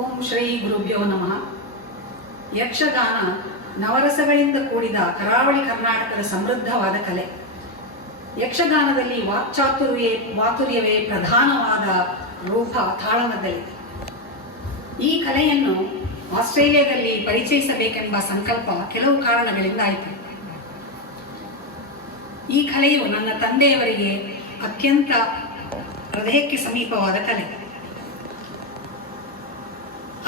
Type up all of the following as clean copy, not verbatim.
ಓಂ ಶ್ರೀ ಗುರುಭ್ಯೋ ನಮಃ. ಯಕ್ಷಗಾನ ನವರಸಗಳಿಂದ ಕೂಡಿದ ಕರಾವಳಿ ಕರ್ನಾಟಕದ ಸಮೃದ್ಧವಾದ ಕಲೆ. ಯಕ್ಷಗಾನದಲ್ಲಿ ವಾಕ್ಚಾತುರ್ಯವೇ ಪ್ರಧಾನವಾದ ರೂಪ ತಾಳಮದ್ದಲಿದೆ. ಈ ಕಲೆಯನ್ನು ಆಸ್ಟ್ರೇಲಿಯಾದಲ್ಲಿ ಪರಿಚಯಿಸಬೇಕೆಂಬ ಸಂಕಲ್ಪ ಕೆಲವು ಕಾರಣಗಳಿಂದ ಆಯಿತು. ಈ ಕಲೆಯು ನನ್ನ ತಂದೆಯವರಿಗೆ ಅತ್ಯಂತ ಹೃದಯಕ್ಕೆ ಸಮೀಪವಾದ ಕಲೆ.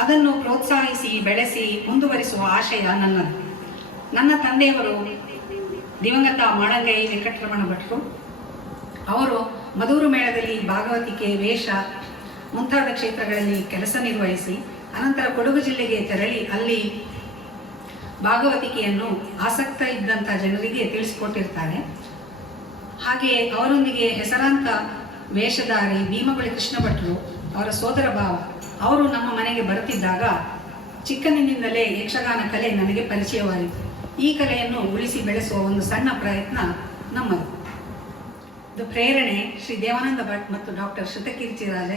ಅದನ್ನು ಪ್ರೋತ್ಸಾಹಿಸಿ ಬೆಳೆಸಿ ಮುಂದುವರಿಸುವ ಆಶಯ ನನ್ನದು. ನನ್ನ ತಂದೆಯವರು ದಿವಂಗತ ಮಾಳಂಗೈ ವೆಂಕಟರಮಣ ಭಟ್ರು. ಅವರು ಮಧೂರು ಮೇಳದಲ್ಲಿ ಭಾಗವತಿಕೆ, ವೇಷ ಮುಂತಾದ ಕ್ಷೇತ್ರಗಳಲ್ಲಿ ಕೆಲಸ ನಿರ್ವಹಿಸಿ ಅನಂತರ ಕೊಡಗು ಜಿಲ್ಲೆಗೆ ತೆರಳಿ ಅಲ್ಲಿ ಭಾಗವತಿಕೆಯನ್ನು ಆಸಕ್ತ ಇದ್ದಂಥ ಜನರಿಗೆ ತಿಳಿಸಿಕೊಟ್ಟಿರ್ತಾರೆ. ಹಾಗೆಯೇ ಅವರೊಂದಿಗೆ ಹೆಸರಾಂತ ವೇಷಧಾರಿ ಭೀಮಗುಳಿ ಕೃಷ್ಣ ಭಟ್ರು, ಅವರ ಸೋದರ ಭಾವ, ಅವರು ನಮ್ಮ ಮನೆಗೆ ಬರುತ್ತಿದ್ದಾಗ ಚಿಕ್ಕಂದಿನಿಂದಲೇ ಯಕ್ಷಗಾನ ಕಲೆ ನನಗೆ ಪರಿಚಯವಾಯಿತು. ಈ ಕಲೆಯನ್ನು ಉಳಿಸಿ ಬೆಳೆಸುವ ಒಂದು ಸಣ್ಣ ಪ್ರಯತ್ನ ನಮ್ಮದು. ಇದು ಪ್ರೇರಣೆ ಶ್ರೀ ದೇವಾನಂದ ಭಟ್ ಮತ್ತು ಡಾಕ್ಟರ್ ಶ್ರುತಕೀರ್ತಿರಾಜ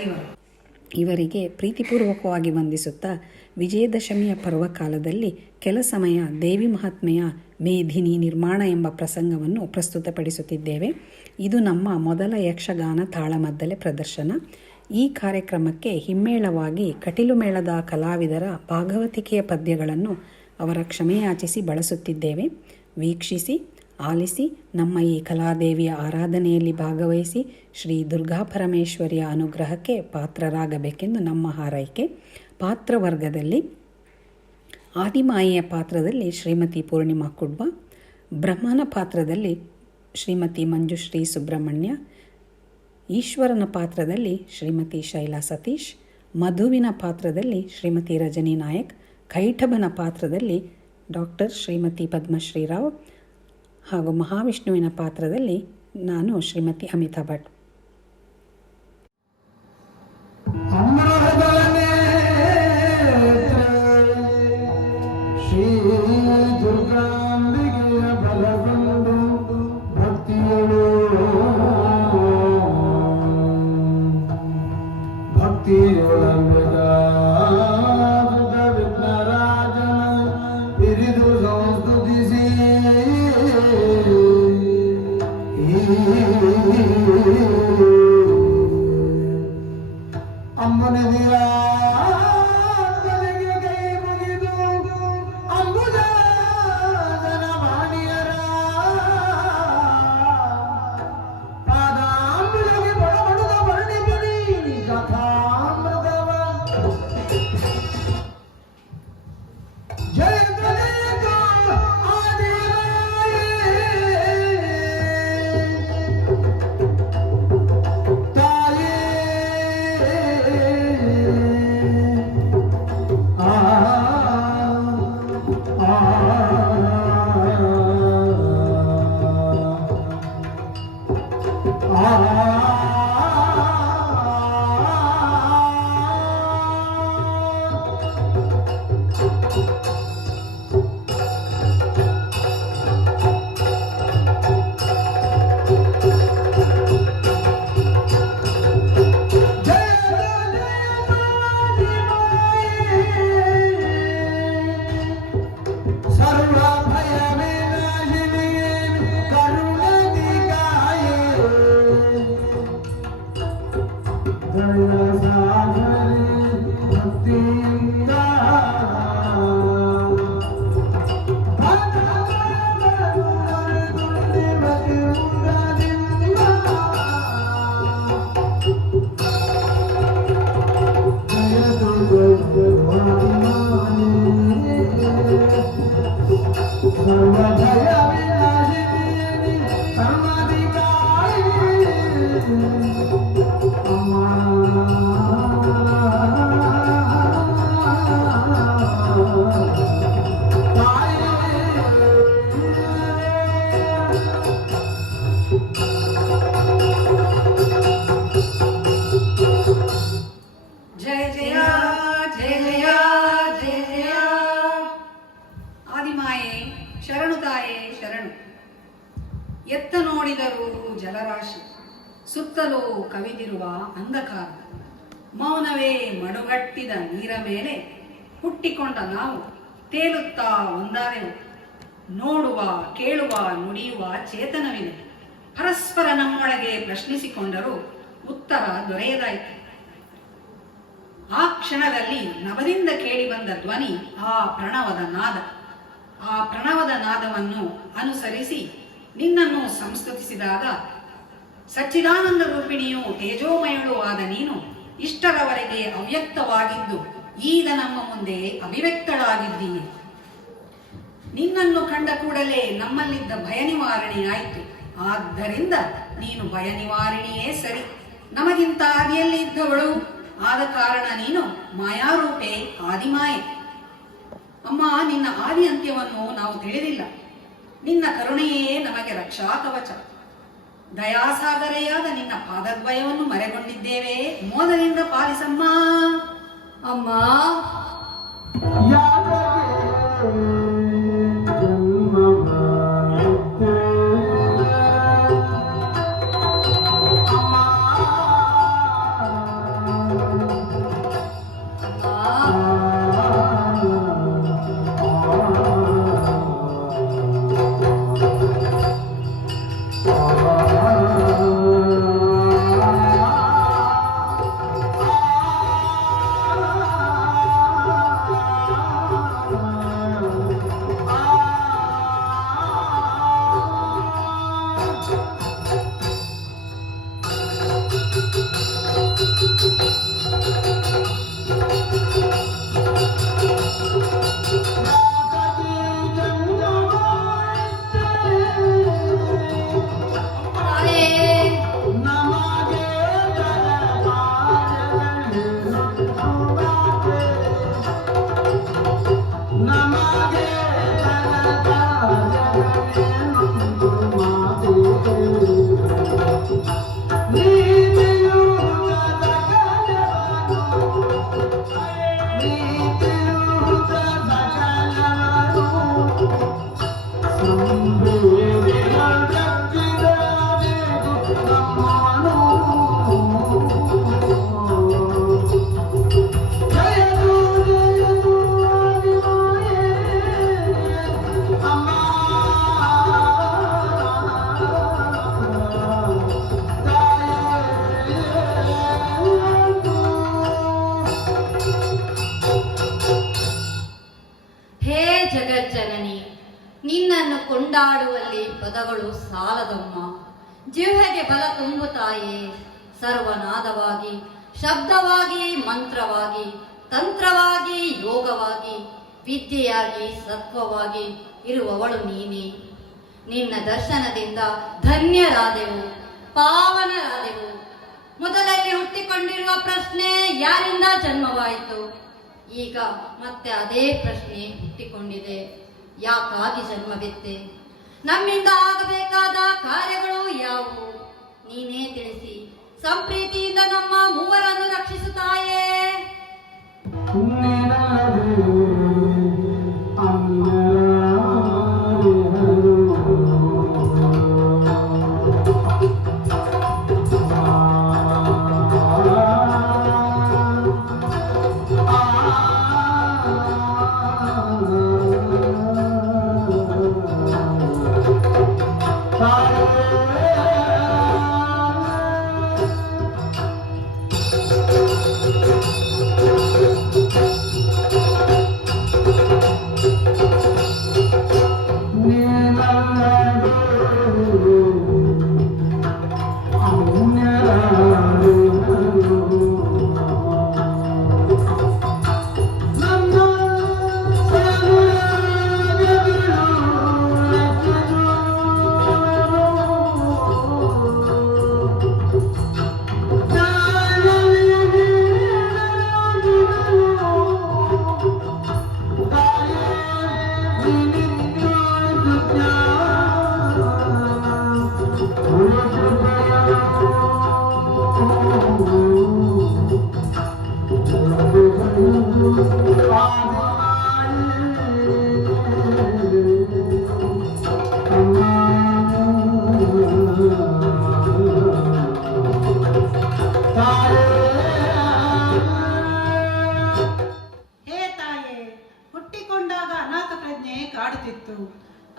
ಇವರಿಗೆ ಪ್ರೀತಿಪೂರ್ವಕವಾಗಿ ವಂದಿಸುತ್ತಾ ವಿಜಯದಶಮಿಯ ಪರ್ವಕಾಲದಲ್ಲಿ ಕೆಲ ಸಮಯ ದೇವಿ ಮಹಾತ್ಮೆಯ ಮೇಧಿನಿ ನಿರ್ಮಾಣ ಎಂಬ ಪ್ರಸಂಗವನ್ನು ಪ್ರಸ್ತುತಪಡಿಸುತ್ತಿದ್ದೇವೆ. ಇದು ನಮ್ಮ ಮೊದಲ ಯಕ್ಷಗಾನ ತಾಳಮದ್ದಲೆ ಪ್ರದರ್ಶನ. ಈ ಕಾರ್ಯಕ್ರಮಕ್ಕೆ ಹಿಮ್ಮೇಳವಾಗಿ ಕಟೀಲು ಮೇಳದ ಕಲಾವಿದರ ಭಾಗವತಿಕೆಯ ಪದ್ಯಗಳನ್ನು ಅವರ ಕ್ಷಮೆಯಾಚಿಸಿ ಬಳಸುತ್ತಿದ್ದೇವೆ. ವೀಕ್ಷಿಸಿ, ಆಲಿಸಿ, ನಮ್ಮ ಈ ಕಲಾದೇವಿಯ ಆರಾಧನೆಯಲ್ಲಿ ಭಾಗವಹಿಸಿ ಶ್ರೀ ದುರ್ಗಾ ಪರಮೇಶ್ವರಿಯ ಅನುಗ್ರಹಕ್ಕೆ ಪಾತ್ರರಾಗಬೇಕೆಂದು ನಮ್ಮ ಹಾರೈಕೆ. ಪಾತ್ರವರ್ಗದಲ್ಲಿ ಆದಿಮಾಯಿಯ ಪಾತ್ರದಲ್ಲಿ ಶ್ರೀಮತಿ ಪೂರ್ಣಿಮಾ ಕುಡ್ವ, ಬ್ರಹ್ಮನ ಪಾತ್ರದಲ್ಲಿ ಶ್ರೀಮತಿ ಮಂಜುಶ್ರೀ ಸುಬ್ರಹ್ಮಣ್ಯ, ಈಶ್ವರನ ಪಾತ್ರದಲ್ಲಿ ಶ್ರೀಮತಿ ಶೈಲಾ ಸತೀಶ್, ಮಧುವಿನ ಪಾತ್ರದಲ್ಲಿ ಶ್ರೀಮತಿ ರಜನಿ ನಾಯಕ್, ಕೈಠಬನ ಪಾತ್ರದಲ್ಲಿ ಡಾಕ್ಟರ್ ಶ್ರೀಮತಿ ಪದ್ಮಶ್ರೀರಾವ್ ಹಾಗೂ ಮಹಾವಿಷ್ಣುವಿನ ಪಾತ್ರದಲ್ಲಿ ನಾನು ಶ್ರೀಮತಿ ಅಮಿತಾ ಭಟ್. ಶ್ರೀ ದುರ್ಗಾ ಎತ್ತ ನೋಡಿದರೂ ಜಲರಾಶಿ, ಸುತ್ತಲೂ ಕವಿದಿರುವ ಅಂಧಕಾರ, ಮೌನವೇ ಮಡುಗಟ್ಟಿದ ನೀರ ಮೇಲೆ ಹುಟ್ಟಿಕೊಂಡ ನಾವು ತೇಲುತ್ತಾ ಒಂದಾದೆವು. ನೋಡುವ, ಕೇಳುವ, ನುಡಿಯುವ ಚೇತನವಿದೆ. ಪರಸ್ಪರ ನಮ್ಮೊಳಗೆ ಪ್ರಶ್ನಿಸಿಕೊಂಡರೂ ಉತ್ತರ ದೊರೆಯದಾಯಿತು. ಆ ಕ್ಷಣದಲ್ಲಿ ನವದಿಂದ ಕೇಳಿಬಂದ ಧ್ವನಿ ಆ ಪ್ರಣವದ ನಾದ. ಆ ಪ್ರಣವದ ನಾದವನ್ನು ಅನುಸರಿಸಿ ನಿನ್ನನ್ನು ಸಂಸ್ತುತಿಸಿದಾಗ ಸಚ್ಚಿದಾನಂದ ರೂಪಿಣಿಯು ತೇಜೋಮಯಳು ಆದ ನೀನು ಇಷ್ಟರವರೆಗೆ ಅವ್ಯಕ್ತವಾಗಿದ್ದು ಈಗ ನಮ್ಮ ಮುಂದೆ ಅಭಿವ್ಯಕ್ತಳಾಗಿದ್ದೀಯ. ನಿನ್ನನ್ನು ಕಂಡ ಕೂಡಲೇ ನಮ್ಮಲ್ಲಿದ್ದ ಭಯ ನಿವಾರಣೆಯಾಯಿತು. ಆದ್ದರಿಂದ ನೀನು ಭಯ ನಿವಾರಣೆಯೇ ಸರಿ. ನಮಗಿಂತ ಆದಿಯಲ್ಲಿ ಇದ್ದವಳು ಆದ ಕಾರಣ ನೀನು ಮಾಯಾರೂಪೆ, ಆದಿಮಾಯೆ. ಅಮ್ಮ, ನಿನ್ನ ಆದಿ ಅಂತ್ಯವನ್ನು ನಾವು ತಿಳಿದಿಲ್ಲ. ನಿನ್ನ ಕರುಣೆಯೇ ನಮಗೆ ರಕ್ಷಾ ಕವಚ. ದಯಾಸಾಗರೆಯಾದ ನಿನ್ನ ಪಾದದ್ವಯವನ್ನು ಮರೆಗೊಂಡಿದ್ದೇವೆ. ಮೋದದಿಂದ ಪಾಲಿಸಮ್ಮ. ಅಮ್ಮ, ಜಗಜ್ಜನನಿ, ನಿನ್ನನ್ನು ಕೊಂಡಾಡುವಲ್ಲಿ ಪದಗಳು ಸಾಲದಮ್ಮ. ಜಿಹ್ವೆಗೆ ಬಲ ತುಂಬುತ್ತಾಯೇ, ಸರ್ವನಾದವಾಗಿ, ಶಬ್ದವಾಗಿ, ಮಂತ್ರವಾಗಿ, ತಂತ್ರವಾಗಿ, ಯೋಗವಾಗಿ, ವಿದ್ಯೆಯಾಗಿ, ಸತ್ವವಾಗಿ ಇರುವವಳು ನೀನೇ. ನಿನ್ನ ದರ್ಶನದಿಂದ ಧನ್ಯರಾದೆವು, ಪಾವನರಾದೆವು. ಮೊದಲಲ್ಲಿ ಹುಟ್ಟಿಕೊಂಡಿರುವ ಪ್ರಶ್ನೆ ಯಾರಿಂದ ಜನ್ಮವಾಯಿತು? ಈಗ ಮತ್ತೆ ಅದೇ ಪ್ರಶ್ನೆ ಹುಟ್ಟಿಕೊಂಡಿದೆ, ಯಾಕಾಗಿ ಜನ್ಮವಿತ್ತೆ? ನಮ್ಮಿಂದ ಆಗಬೇಕಾದ ಕಾರ್ಯಗಳು ಯಾವುವು? ನೀನೇ ತಿಳಿಸಿ, ಸಂಪ್ರೀತಿಯಿಂದ ನಮ್ಮ ಮೂವರನ್ನು ರಕ್ಷಿಸುತ್ತಾಯೇ.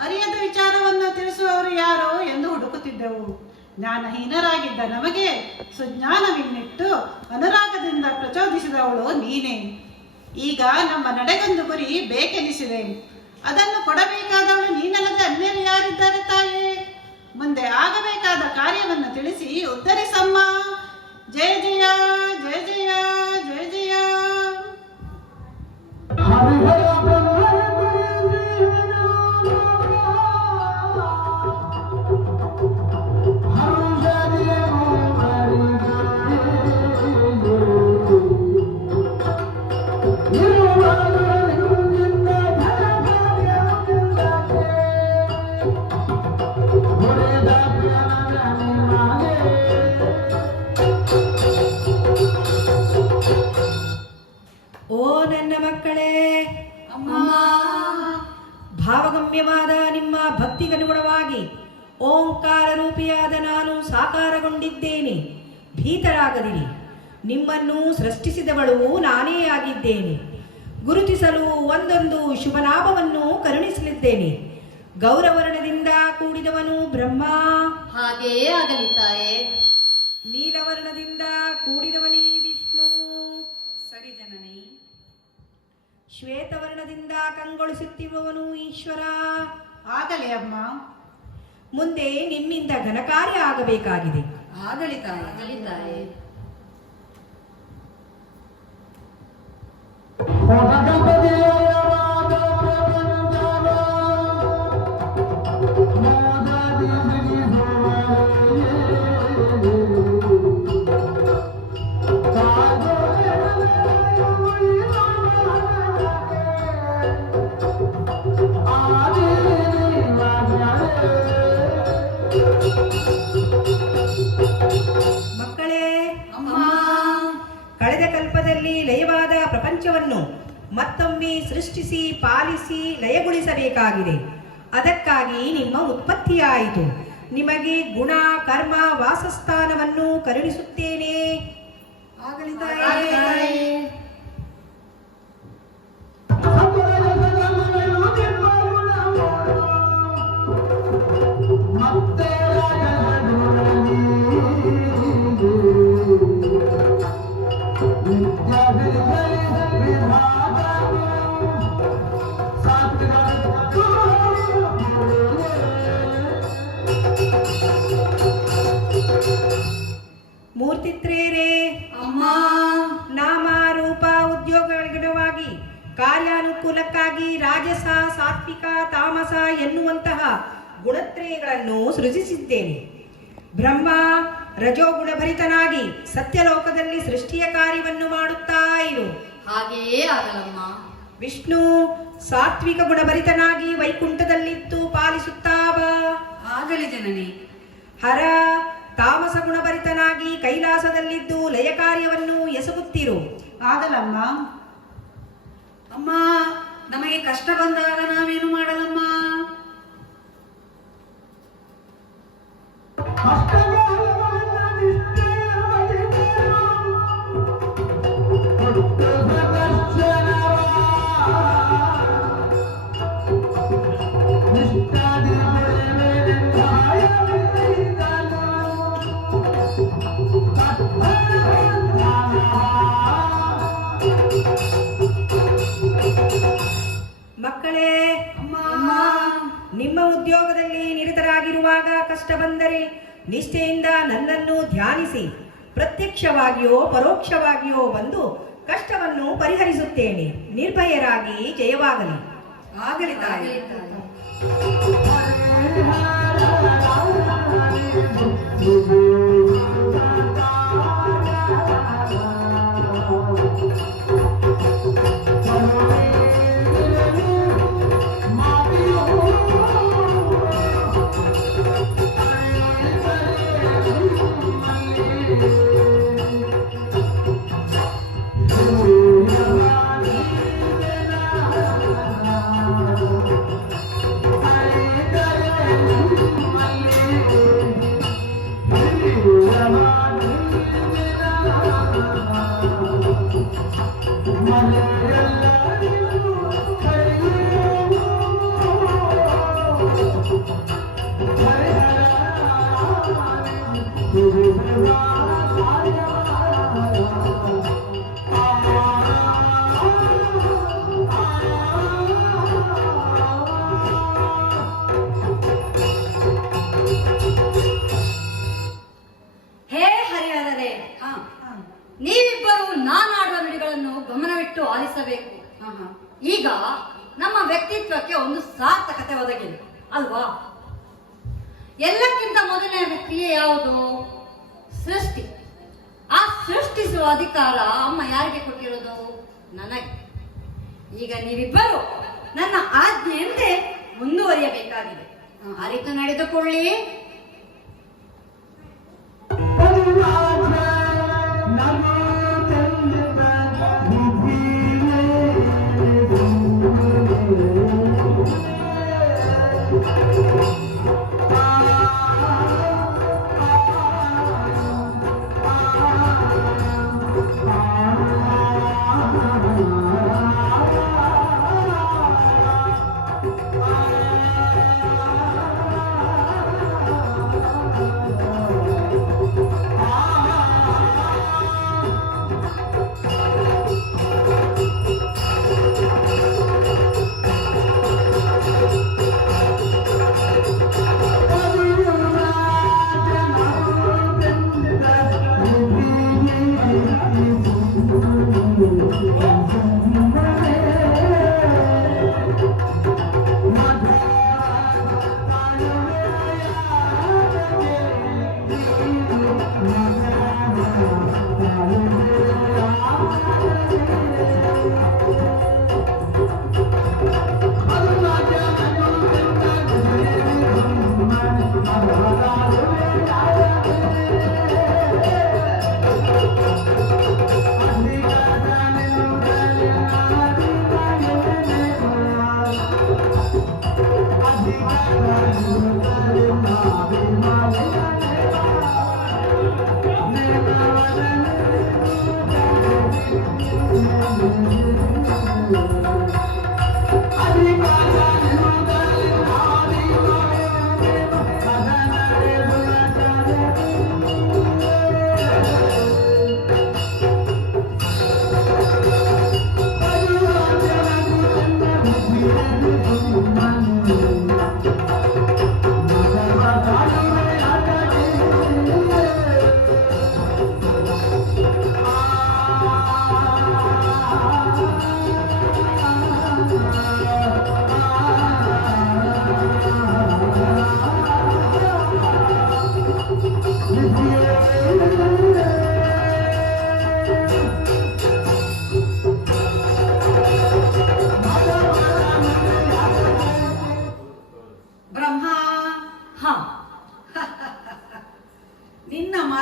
ಅರಿಯದ ವಿಚಾರವನ್ನು ತಿಳಿಸುವವರು ಯಾರೋ ಎಂದು ಹುಡುಕುತ್ತಿದ್ದೆವು. ಜ್ಞಾನಹೀನರಾಗಿದ್ದ ನಮಗೆ ಸುಜ್ಞಾನವಿನ್ನಿಟ್ಟು ಅನುರಾಗದಿಂದ ಪ್ರಚೋದಿಸಿದವಳು ನೀನೇ. ಈಗ ನಮ್ಮ ನಡೆಗೊಂದು ಗುರಿ ಬೇಕೆನಿಸಿದೆ. ಅದನ್ನು ಕೊಡಬೇಕಾದವಳು ನೀನಲ್ಲದೆ ಅನ್ಯರು ಯಾರಿದ್ದಾರೆ ತಾಯೇ? ಮುಂದೆ ಆಗಬೇಕಾದ ಕಾರ್ಯವನ್ನು ತಿಳಿಸಿ ಉದ್ಧರಿಸಮ್ಮ. ಜಯ ಜಯ ಜಯ ಜಯ ಜಯ ಜಯ. ಮಕ್ಕಳೇ, ಭಾವಗಮ್ಯವಾದ ನಿಮ್ಮ ಭಕ್ತಿಗನುಗುಣವಾಗಿ ಓಂಕಾರ ರೂಪಿಯಾದ ನಾನು ಸಾಕಾರಗೊಂಡಿದ್ದೇನೆ. ಭೀತರಾಗದಿರಿ, ನಿಮ್ಮನ್ನು ಸೃಷ್ಟಿಸಿದವಳು ನಾನೇ ಆಗಿದ್ದೇನೆ. ಗುರುತಿಸಲು ಒಂದೊಂದು ಶುಭಲಾಭವನ್ನು ಕರುಣಿಸಲಿದ್ದೇನೆ. ಗೌರವರ್ಣದಿಂದ ಕೂಡಿದವನು ಬ್ರಹ್ಮ, ಹಾಗೆಯೇ ಆಗಲಿ ತಾಯೇ. ನೀಲವರ್ಣದಿಂದ ಕೂಡಿದವನೇ ವಿಷ್ಣು, ಸರಿ ಜನನಿ. ಶ್ವೇತವರ್ಣದಿಂದ ಕಂಗೊಳಿಸುತ್ತಿರುವವನು ಈಶ್ವರ, ಆಗಲಿ ಅಮ್ಮ. ಮುಂದೆ ನಿಮ್ಮಿಂದ ಘನಕಾರ್ಯ ಆಗಬೇಕಾಗಿದೆ. ಆಗಲಿ ತಾಯೇ, ಆಗಲಿ ತಾಯೇ. ಲಯವಾದ ಪ್ರಪಂಚವನ್ನು ಮತ್ತೊಮ್ಮೆ ಸೃಷ್ಟಿಸಿ ಪಾಲಿಸಿ ಲಯಗೊಳಿಸಬೇಕಾಗಿದೆ. ಅದಕ್ಕಾಗಿ ನಿಮ್ಮ ಉತ್ಪತ್ತಿಯಾಯಿತು. ನಿಮಗೆ ಗುಣ ಕರ್ಮ ವಾಸಸ್ಥಾನವನ್ನು ಕರುಣಿಸುತ್ತೇನೆ. ಆಗಲಿ ತಾಯೇ. Saat ಮೂರ್ತಿತ್ರೇರೇ ಅಮ್ಮ ನಾಮ ರೂಪ ಉದ್ಯೋಗಗಳಿಗಾಗಿ ಕಾರ್ಯಾನುಕೂಲಕ್ಕಾಗಿ ರಾಜಸ ಸಾತ್ವಿಕ ತಾಮಸ ಎನ್ನುವಂತಹ ಗುಣತ್ರಯಗಳನ್ನು ಸೃಜಿಸಿದ್ದೇನೆ. ಬ್ರಹ್ಮ ರಜೋಗುಣಭರಿತನಾಗಿ ಸತ್ಯಲೋಕದಲ್ಲಿ ಸೃಷ್ಟಿಯ ಕಾರ್ಯವನ್ನು ಮಾಡುತ್ತಾ ಇರು. ಹಾಗೆಯೇ ಆಗಲಮ್ಮ. ವಿಷ್ಣು ಸಾತ್ವಿಕ ಗುಣಭರಿತನಾಗಿ ವೈಕುಂಠದಲ್ಲಿದ್ದು ಪಾಲಿಸುತ್ತಾ ಬಾ. ಆಗಲಿ ಜನನಿ. ಹರ ತಾಮಸ ಗುಣಭರಿತನಾಗಿ ಕೈಲಾಸದಲ್ಲಿದ್ದು ಲಯ ಕಾರ್ಯವನ್ನು ಎಸಗುತ್ತಿರು. ಆಗಲಮ್ಮ. ಅಮ್ಮ, ನಮಗೆ ಕಷ್ಟ ಬಂದಾಗ ನಾವೇನು ಮಾಡಲಮ್ಮ? ಮಕ್ಕಳೇ, ನಿಮ್ಮ ಉದ್ಯೋಗದಲ್ಲಿ ನಿರತರಾಗಿರುವಾಗ ಕಷ್ಟ ಬಂದರೆ ನಿಷ್ಠೆಯಿಂದ ನನ್ನನ್ನು ಧ್ಯಾನಿಸಿ ಪ್ರತ್ಯಕ್ಷವಾಗಿಯೋ ಪರೋಕ್ಷವಾಗಿಯೋ ಬಂದು ಕಷ್ಟವನ್ನು ಪರಿಹರಿಸುತ್ತೇನೆ. ನಿರ್ಭಯರಾಗಿ ಜಯವಾಗಲಿ. ಆಗಲಿ ತಾಯಿ. ಹೇ ಹರಿಹರರೇ, ನೀವಿಬ್ಬರು ನಾನಾಡುವ ನುಡಿಗಳನ್ನು ಗಮನವಿಟ್ಟು ಆಲಿಸಬೇಕು. ಈಗ ನಮ್ಮ ವ್ಯಕ್ತಿತ್ವಕ್ಕೆ ಒಂದು ಸಾರ್ಥಕತೆ ಒದಗಿದೆ ಅಲ್ವಾ? ಎಲ್ಲಕ್ಕಿಂತ ಮೊದಲನೇ ಕ್ರಿಯೆ ಯಾವುದು? ಸೃಷ್ಟಿ. ಆ ಸೃಷ್ಟಿಸುವ ಅಧಿಕಾರ ಅಮ್ಮ ಯಾರಿಗೆ ಕೊಟ್ಟಿರೋದು? ನನಗೆ. ಈಗ ನೀವಿಬ್ಬರು ನನ್ನ ಆಜ್ಞೆಯಂತೆ ಮುಂದುವರಿಯಬೇಕಾಗಿದೆ. ಅರಿತು ನಡೆದುಕೊಳ್ಳಿ.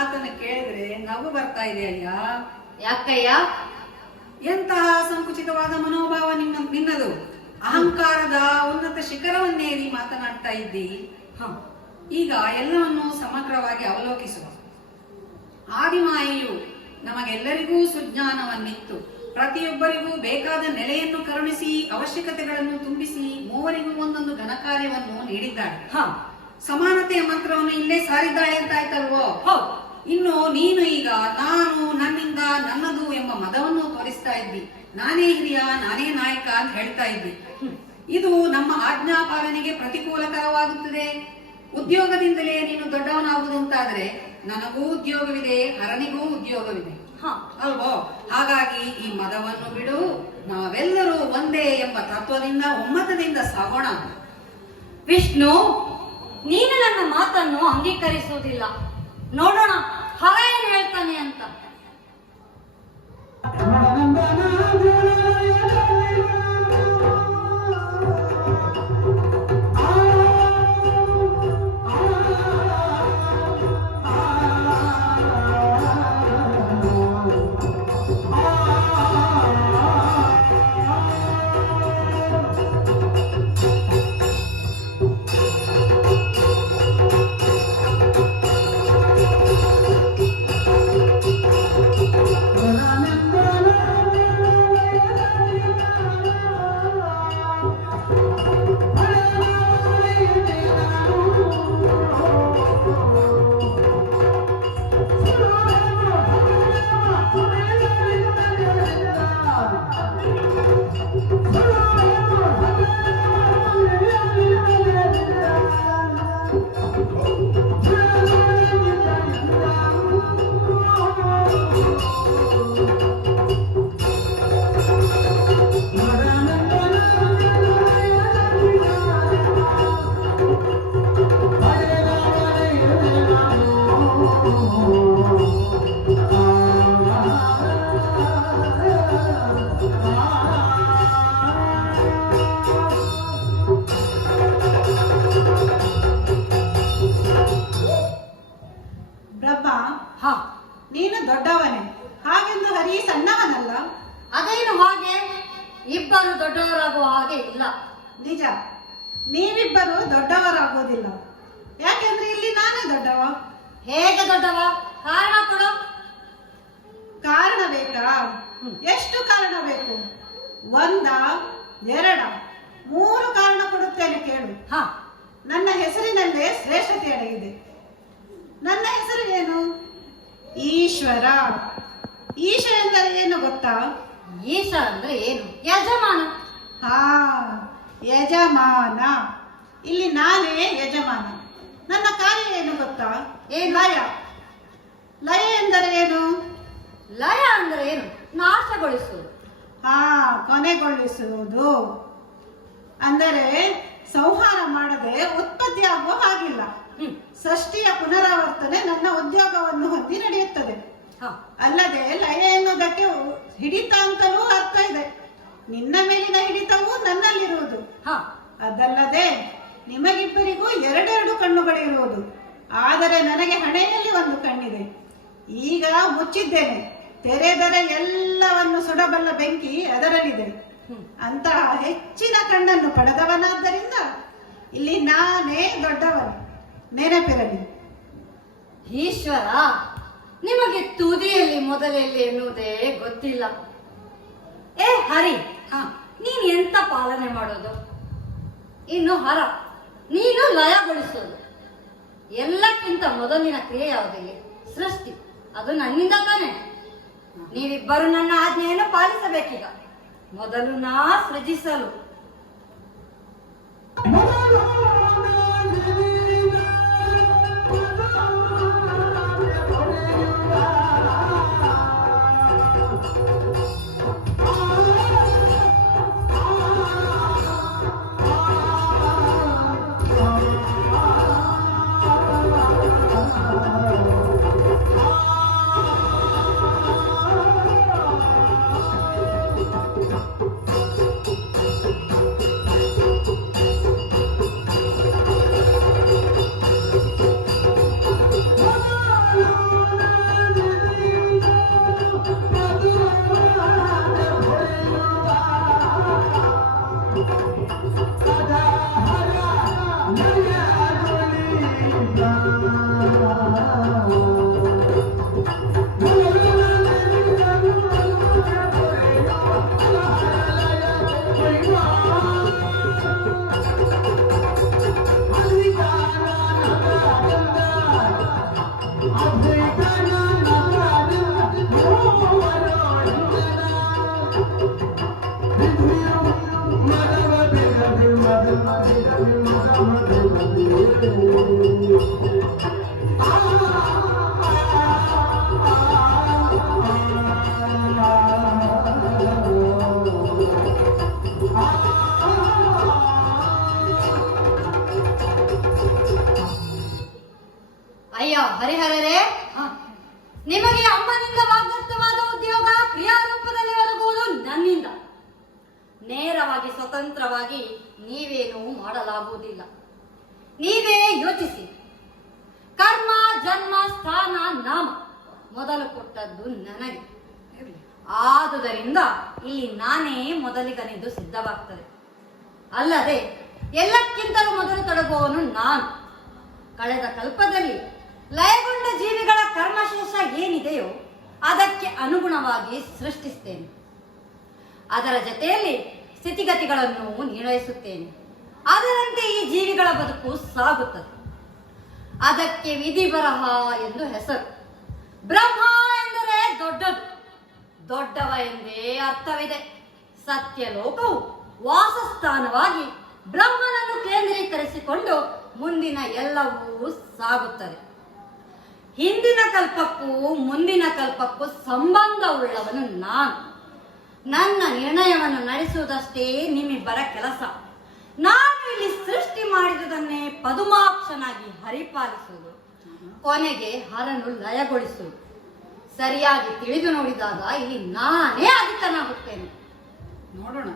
ಮಾತನ್ನು ಕೇಳಿದ್ರೆ ನಗು ಬರ್ತಾ ಇದೆ ಅಯ್ಯ. ಯಾಕಯ್ಯ? ಎಂತಹ ಸಂಕುಚಿತವಾದ ಮನೋಭಾವ ನಿನ್ನದು. ಅಹಂಕಾರದ ಉನ್ನತ ಶಿಖರವನ್ನೇರಿ ಮಾತನಾಡ್ತಾ ಇದ್ದಿ. ಈಗ ಎಲ್ಲವನ್ನೂ ಸಮಗ್ರವಾಗಿ ಅವಲೋಕಿಸುವ. ಆದಿಮಾಯೆಯು ನಮಗೆಲ್ಲರಿಗೂ ಸುಜ್ಞಾನವನ್ನಿತ್ತು. ಪ್ರತಿಯೊಬ್ಬರಿಗೂ ಬೇಕಾದ ನೆಲೆಯನ್ನು ಕರುಣಿಸಿ ಅವಶ್ಯಕತೆಗಳನ್ನು ತುಂಬಿಸಿ ಮೂವರಿಗೂ ಒಂದೊಂದು ಘನಕಾರ್ಯವನ್ನು ನೀಡಿದ್ದಾಳೆ. ಸಮಾನತೆಯ ಮಂತ್ರವನ್ನು ಇಲ್ಲೇ ಸಾರಿದ್ದಾಳೆ ಅಂತ ಆಯ್ತಲ್ವೋ? ಇನ್ನು ನೀನು ಈಗ ನಾನು, ನನ್ನಿಂದ, ನನ್ನದು ಎಂಬ ಮದವನ್ನು ತೋರಿಸ್ತಾ ಇದ್ದಿ. ನಾನೇ ಹಿರಿಯ, ನಾನೇ ನಾಯಕ ಅಂತ ಹೇಳ್ತಾ ಇದ್ದಿ. ಇದು ನಮ್ಮ ಆಜ್ಞಾ ಪಾಲನೆಗೆ ಪ್ರತಿಕೂಲಕರವಾಗುತ್ತದೆ. ಉದ್ಯೋಗದಿಂದಲೇ ನೀನು ದೊಡ್ಡವನಾಗುವುದು ಅಂತಾದ್ರೆ ನನಗೂ ಉದ್ಯೋಗವಿದೆ, ಹರನಿಗೂ ಉದ್ಯೋಗವಿದೆ ಅಲ್ವೋ? ಹಾಗಾಗಿ ಈ ಮದವನ್ನು ಬಿಡು, ನಾವೆಲ್ಲರೂ ಒಂದೇ ಎಂಬ ತತ್ವದಿಂದ ಒಮ್ಮತದಿಂದ ಸಾಗೋಣ. ವಿಷ್ಣು, ನೀನು ನನ್ನ ಮಾತನ್ನು ಅಂಗೀಕರಿಸುವುದಿಲ್ಲ. ನೋಡೋಣ ಹರ ಏನ್ ಹೇಳ್ತಾನೆ ಅಂತ. ನೀನು ದೊಡ್ಡವನೇ, ಹಾಗೆಂದು ಹರಿ ಸಣ್ಣವನಲ್ಲ. ಅದೇನು ಹಾಗೆ? ಇಬ್ಬರು ದೊಡ್ಡವರಾಗುವ ಹಾಗೆ ಇಲ್ಲ. ನಿಜ, ನೀವಿಬ್ಬರು ದೊಡ್ಡವರಾಗೋದಿಲ್ಲ. ಯಾಕೆಂದ್ರೆ ಇಲ್ಲಿ ನಾನೇ ದೊಡ್ಡವ. ಹೇಗೆ ದೊಡ್ಡವ? ಕಾರಣ ಕೊಡು. ಕಾರಣ ಬೇಕಾ? ಎಷ್ಟು ಕಾರಣ ಬೇಕು? ಒಂದ, ಎರಡ, 3 ಕಾರಣ ಕೊಡುತ್ತೇನೆ ಕೇಳು. ನನ್ನ ಹೆಸರಿನಲ್ಲೇ ಶ್ರೇಷ್ಠತೆ ಅಡಗಿದೆ. ನನ್ನ ಹೆಸರು ಏನು? ಈಶ್ವರ. ಈಶ ಎಂದರೆ ಏನು ಗೊತ್ತಾ? ಈಶ ಅಂದ್ರೆ ಏನು? ಯಜಮಾನ. ಯಜಮಾನ. ಇಲ್ಲಿ ನಾನೇ ಯಜಮಾನ. ನನ್ನ ಕಾರ್ಯ ಏನು ಗೊತ್ತಾ? ಲಯ. ಲಯ ಎಂದರೆ ಏನು? ಲಯ ಅಂದ್ರೆ ಏನು? ನಾಶಗೊಳಿಸುವುದು. ಕೊನೆಗೊಳಿಸುವುದು. ಅಂದರೆ ಸಂಹಾರ ಮಾಡದೆ ಉತ್ಪತ್ತಿ ಆಗುವ ಹಾಗಿಲ್ಲ. ಷಷ್ಠಿಯ ಪುನರಾವರ್ತನೆ ನನ್ನ ಉದ್ಯೋಗವನ್ನು ಹೊಂದಿ ನಡೆಯುತ್ತದೆ. ಅಲ್ಲದೆ ಲಯ ಎನ್ನುವುದಕ್ಕೆ ಹಿಡಿತ ಅಂತಲೂ ಅರ್ಥ ಇದೆ. ನಿನ್ನ ಮೇಲಿನ ಹಿಡಿತವು ನನ್ನಲ್ಲಿರುವುದು. ಅದಲ್ಲದೆ ನಿಮಗಿಬ್ಬರಿಗೂ 2 ಕಣ್ಣುಗಳಿರುವುದು. ಆದರೆ ನನಗೆ ಹಣೆಯಲ್ಲಿ 1 ಕಣ್ಣಿದೆ. ಈಗ ಮುಚ್ಚಿದ್ದೇನೆ. ತೆರೆದರೆ ಎಲ್ಲವನ್ನು ಸುಡಬಲ್ಲ ಬೆಂಕಿ ಅದರಲ್ಲಿದೆ. ಅಂತಹ ಹೆಚ್ಚಿನ ಕಣ್ಣನ್ನು ಪಡೆದವನಾದ್ದರಿಂದ ಇಲ್ಲಿ ನಾನೇ ದೊಡ್ಡವನು. ನೆನಪಿರಲಿ. ಈಶ್ವರ, ನಿಮಗೆ ತುದಿಯಲ್ಲಿ ಮೊದಲೆಲ್ಲಿ ಎನ್ನುವುದೇ ಗೊತ್ತಿಲ್ಲ. ಏ ಹರಿ, ನೀನ್ ಎಂತ ಪಾಲನೆ ಮಾಡೋದು? ಇನ್ನು ಹರ, ನೀನು ಲಯಗೊಳಿಸೋದು. ಎಲ್ಲಕ್ಕಿಂತ ಮೊದಲಿನ ಕ್ರಿಯೆ ಯಾವುದಿಲ್ಲ? ಸೃಷ್ಟಿ. ಅದು ನನ್ನಿಂದ ತಾನೆ. ನೀವಿಬ್ಬರು ನನ್ನ ಆಜ್ಞೆಯನ್ನು ಪಾಲಿಸಬೇಕೀಗ. ಮೊದಲು ನಾ ಸೃಜಿಸಲು. ಅಯ್ಯ ಹರಿಹರರೇ, ನಿಮಗೆ ಅಮ್ಮನಿಂದ ವಾಗ್ದತ್ತವಾದ ಉದ್ಯೋಗ ಕ್ರಿಯಾರೂಪದಲ್ಲಿ ಒದಗುವುದು ನನ್ನಿಂದ. ನೇರವಾಗಿ ಸ್ವತಂತ್ರವಾಗಿ ನೀವೇನೂ ಮಾಡಲಾಗುವುದಿಲ್ಲ. ನೀವೇ ಯೋಚಿಸಿ. ಕರ್ಮ, ಜನ್ಮ, ಸ್ಥಾನ, ನಾಮ ಮೊದಲು ಕೊಟ್ಟದ್ದು ನನಗೆ. ಆದುದರಿಂದ ಇಲ್ಲಿ ನಾನೇ ಮೊದಲಿಗನಿದು ಸಿದ್ಧವಾಗ್ತದೆ. ಅಲ್ಲದೆ ಎಲ್ಲಕ್ಕಿಂತಲೂ ಮೊದಲು ತೊಡಗುವವನು ನಾನು. ಕಳೆದ ಕಲ್ಪದಲ್ಲಿ ಲಯಗೊಂಡ ಜೀವಿಗಳ ಕರ್ಮಶೇಷ ಏನಿದೆಯೋ ಅದಕ್ಕೆ ಅನುಗುಣವಾಗಿ ಸೃಷ್ಟಿಸ್ತೇನೆ. ಅದರ ಜೊತೆಯಲ್ಲಿ ಸ್ಥಿತಿಗತಿಗಳನ್ನು ನಿರ್ಣಯಿಸುತ್ತೇನೆ. ಅದರಂತೆ ಈ ಜೀವಿಗಳ ಬದುಕು ಸಾಗುತ್ತದೆ. ಅದಕ್ಕೆ ವಿಧಿ ಬರಹ ಎಂದು ಹೆಸರು. ಬ್ರಹ್ಮ ಎಂದರೆ ದೊಡ್ಡದು, ದೊಡ್ಡವ ಎಂದೇ ಅರ್ಥವಿದೆ. ಸತ್ಯಲೋಕವು ವಾಸಸ್ಥಾನವಾಗಿ ಬ್ರಹ್ಮನನ್ನು ಕೇಂದ್ರೀಕರಿಸಿಕೊಂಡು ಮುಂದಿನ ಎಲ್ಲವೂ ಸಾಗುತ್ತದೆ. ಹಿಂದಿನ ಕಲ್ಪಕ್ಕೂ ಮುಂದಿನ ಕಲ್ಪಕ್ಕೂ ಸಂಬಂಧವುಳ್ಳವನು ನಾನು. ನನ್ನ ನಿರ್ಣಯವನ್ನು ನಡೆಸುವುದಷ್ಟೇ ನಿಮ್ಮಿಬ್ಬರ ಕೆಲಸ. ನಾನು ಇಲ್ಲಿ ಸೃಷ್ಟಿ ಮಾಡಿದುದನ್ನೇ ಪದುಮಾಕ್ಷನಾಗಿ ಹರಿಪಾಲಿಸುವುದು, ಕೊನೆಗೆ ಹರನು ಲಯಗೊಳಿಸುವುದು. ಸರಿಯಾಗಿ ತಿಳಿದು ನೋಡಿದಾಗ ಇಲ್ಲಿ ನಾನೇ ಅಧಿಕನಾಗುತ್ತೇನೆ. ನೋಡೋಣ.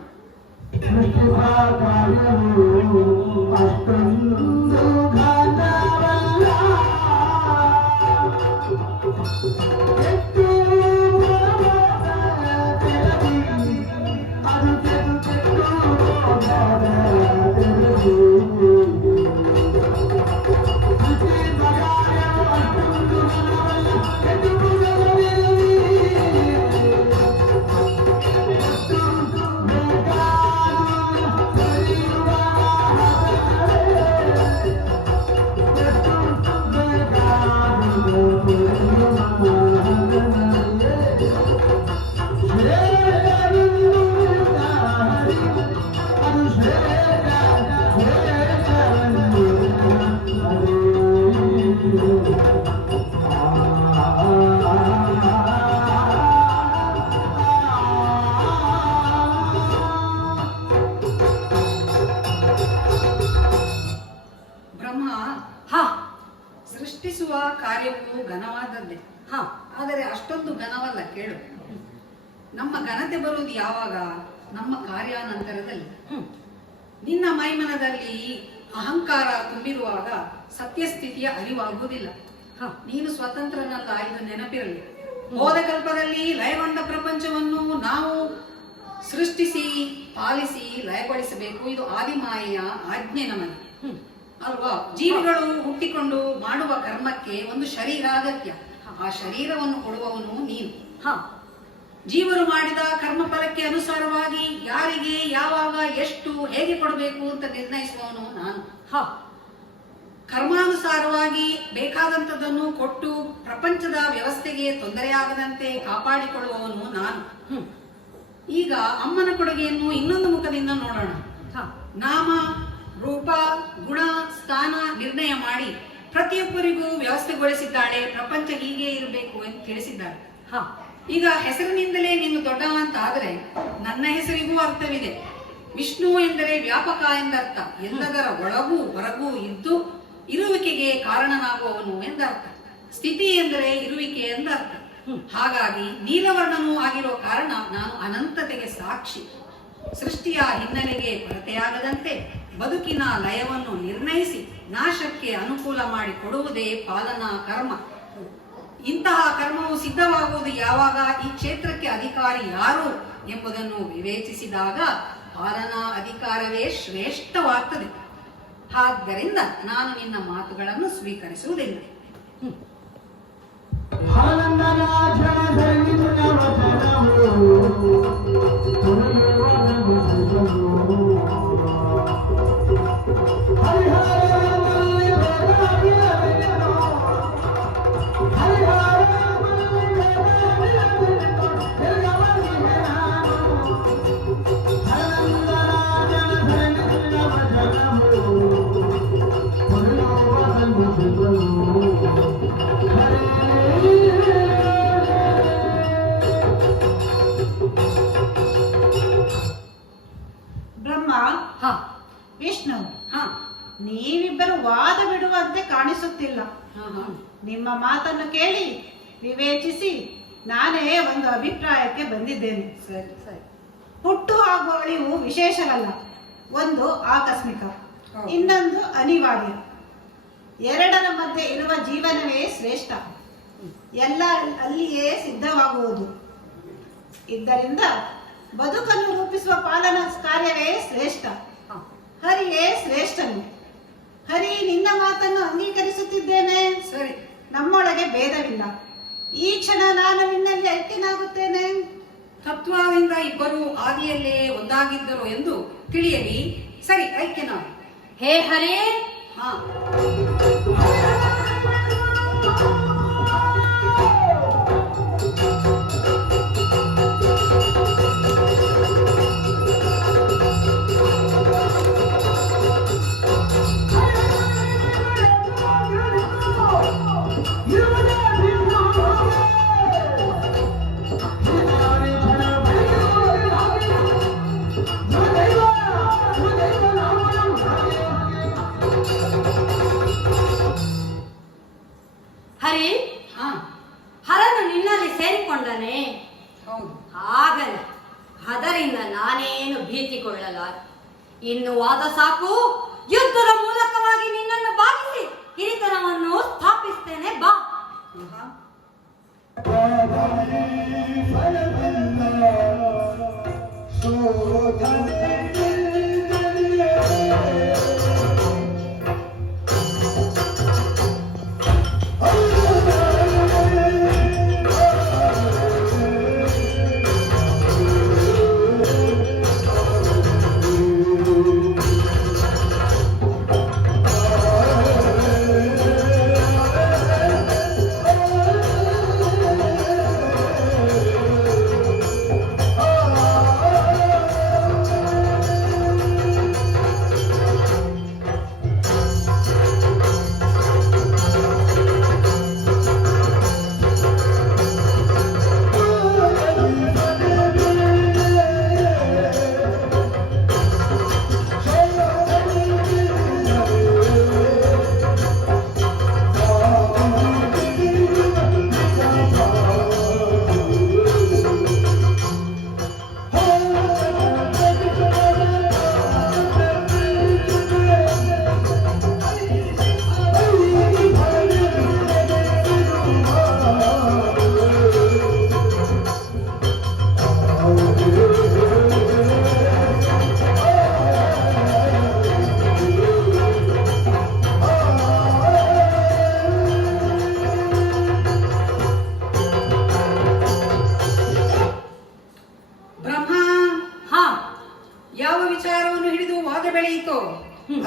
ಸೃಷ್ಟಿಸುವ ಕಾರ್ಯವು ಘನವಾದದ್ದೇ. ಆದರೆ ಅಷ್ಟೊಂದು ಘನವಲ್ಲ. ಕೇಳು, ನಮ್ಮ ಘನತೆ ಬರುವುದು ಯಾವಾಗ? ನಮ್ಮ ಕಾರ್ಯಾನಂತರದಲ್ಲಿ. ನಿನ್ನ ಮೈಮನದಲ್ಲಿ ಅಹಂಕಾರ ತುಂಬಿರುವಾಗ ಸತ್ಯಸ್ಥಿತಿಯ ಅರಿವಾಗುವುದಿಲ್ಲ. ನೀನು ಸ್ವತಂತ್ರನಲ್ಲ, ಇದು ನೆನಪಿರಲಿ. ಹೋದ ಕಲ್ಪದಲ್ಲಿ ಲಯಗೊಂಡ ಪ್ರಪಂಚವನ್ನು ನಾವು ಸೃಷ್ಟಿಸಿ ಪಾಲಿಸಿ ಲಯಗೊಳಿಸಬೇಕು. ಇದು ಆದಿಮಾಯೆಯ ಆಜ್ಞೆ ನಮಗೆ ಅಲ್ವಾ? ಜೀವಿಗಳು ಹುಟ್ಟಿಕೊಂಡು ಮಾಡುವ ಕರ್ಮಕ್ಕೆ ಒಂದು ಶರೀರ ಅಗತ್ಯ. ಆ ಶರೀರವನ್ನು ಕೊಡುವವನು ನೀನು. ಜೀವರು ಮಾಡಿದ ಕರ್ಮ ಫಲಕ್ಕೆ ಅನುಸಾರವಾಗಿ ಯಾರಿಗೆ ಯಾವಾಗ ಎಷ್ಟು ಹೇಗೆ ಕೊಡಬೇಕು ಅಂತ ನಿರ್ಣಯಿಸುವವನು ನಾನು. ಕರ್ಮಾನುಸಾರವಾಗಿ ಬೇಕಾದಂಥದ್ದನ್ನು ಕೊಟ್ಟು ಪ್ರಪಂಚದ ವ್ಯವಸ್ಥೆಗೆ ತೊಂದರೆಯಾಗದಂತೆ ಕಾಪಾಡಿಕೊಳ್ಳುವವನು ನಾನು. ಈಗ ಅಮ್ಮನ ಕೊಡುಗೆಯನ್ನು ಇನ್ನೊಂದು ಮುಖದಿಂದ ನೋಡೋಣ. ನಾಮ, ರೂಪ, ಗುಣ, ಸ್ಥಾನ ನಿರ್ಣಯ ಮಾಡಿ ಪ್ರತಿಯೊಬ್ಬರಿಗೂ ವ್ಯವಸ್ಥೆಗೊಳಿಸಿದ್ದಾಳೆ. ಪ್ರಪಂಚ ಹೀಗೆ ಇರಬೇಕು ಎಂದು ತಿಳಿಸಿದ್ದಾಳೆ. ಈಗ ಹೆಸರಿನಿಂದಲೇ ನೀನು ದೊಡ್ಡವ ಅಂತ ಆದರೆ ನನ್ನ ಹೆಸರಿಗೂ ಅರ್ಥವಿದೆ. ವಿಷ್ಣು ಎಂದರೆ ವ್ಯಾಪಕ ಎಂದರ್ಥ. ಎಲ್ಲದರ ಒಳಗೂ ಹೊರಗೂ ಇದ್ದು ಇರುವಿಕೆಗೆ ಕಾರಣನಾಗುವವನು ಎಂದರ್ಥ. ಸ್ಥಿತಿ ಎಂದರೆ ಇರುವಿಕೆ ಎಂದರ್ಥ. ಹಾಗಾಗಿ ನೀಲವರ್ಣನೂ ಆಗಿರೋ ಕಾರಣ ನಾನು ಅನಂತತೆಗೆ ಸಾಕ್ಷಿ. ಸೃಷ್ಟಿಯ ಹಿನ್ನೆಲೆಗೆ ಕೊರತೆಯಾಗದಂತೆ ಬದುಕಿನ ಲಯವನ್ನು ನಿರ್ಣಯಿಸಿ ನಾಶಕ್ಕೆ ಅನುಕೂಲ ಮಾಡಿ ಕೊಡುವುದೇ ಪಾಲನಾ ಕರ್ಮ. ಇಂತಹ ಕರ್ಮವು ಸಿದ್ಧವಾಗುವುದು ಯಾವಾಗ? ಈ ಕ್ಷೇತ್ರಕ್ಕೆ ಅಧಿಕಾರಿ ಯಾರು ಎಂಬುದನ್ನು ವಿವೇಚಿಸಿದಾಗ ಪಾಲನಾ ಅಧಿಕಾರವೇ ಶ್ರೇಷ್ಠವಾಗ್ತದೆ. ಆದ್ದರಿಂದ ನಾನು ನಿನ್ನ ಮಾತುಗಳನ್ನು ಸ್ವೀಕರಿಸುವುದಿಲ್ಲ. ಬ್ರಹ್ಮ, ಹ ವಿಷ್ಣು, ಹ ನೀವಿಬ್ಬರು ವಾದ ಬಿಡುವಂತೆ ಕಾಣಿಸುತ್ತಿಲ್ಲ. ಹ ಹ ನಿಮ್ಮ ಮಾತನ್ನು ಕೇಳಿ ವಿವೇಚಿಸಿ ನಾನೇ ಒಂದು ಅಭಿಪ್ರಾಯಕ್ಕೆ ಬಂದಿದ್ದೇನೆ. ಸರಿ ಸರಿ. ಹುಟ್ಟು ಹಾಗೂ ಅಳಿವು ವಿಶೇಷವಲ್ಲ, ಒಂದು ಆಕಸ್ಮಿಕ, ಹೌದು. ಇನ್ನೊಂದು ಅನಿವಾರ್ಯ. ಎರಡರ ಮಧ್ಯೆ ಇರುವ ಜೀವನವೇ ಶ್ರೇಷ್ಠ. ಎಲ್ಲ ಅಲ್ಲಿಯೇ ಸಿದ್ಧವಾಗುವುದು. ಇದರಿಂದ ಬದುಕನ್ನು ರೂಪಿಸುವ ಪಾಲನಾ ಕಾರ್ಯವೇ ಶ್ರೇಷ್ಠ. ಹ ಹರಿಯೇ ಶ್ರೇಷ್ಠನು. ಹರಿ, ನಿನ್ನ ಮಾತನ್ನು ಅಂಗೀಕರಿಸುತ್ತಿದ್ದೇನೆ. ಸರಿ. ನಮ್ಮೊಳಗೆ ಭೇದವಿಲ್ಲ. ಈ ಕ್ಷಣ ನಾನು ನಿನ್ನಲ್ಲಿ ಐಕ್ಯನಾಗುತ್ತೇನೆ. ತತ್ವದಿಂದ ಇಬ್ಬರು ಆದಿಯಲ್ಲೇ ಒಂದಾಗಿದ್ದರು ಎಂದು ತಿಳಿಯಲಿ. ಸರಿ, ಐಕ್ಯನಾಗಿ. ಹೇ ಹರೇ, ಹಾ ಹರಿ, ಹಾ ಹರನು ನಿನ್ನಲ್ಲಿ ಸೇರಿಕೊಂಡನೆ. ಹೌದು. ಆಗಲ್ಲ, ಅದರಿಂದ ನಾನೇನು ಭೀತಿಗೊಳ್ಳಲಾರೆ. ಇನ್ನು ವಾದ ಸಾಕು. ಯುದ್ಧದ ಮೂಲಕವಾಗಿ ನಿನ್ನನ್ನು ಬಾಗಿಸಿ ಹಿರಿತನವನ್ನು ಸ್ಥಾಪಿಸ್ತೇನೆ. ಬಾ. ಆಹಾ.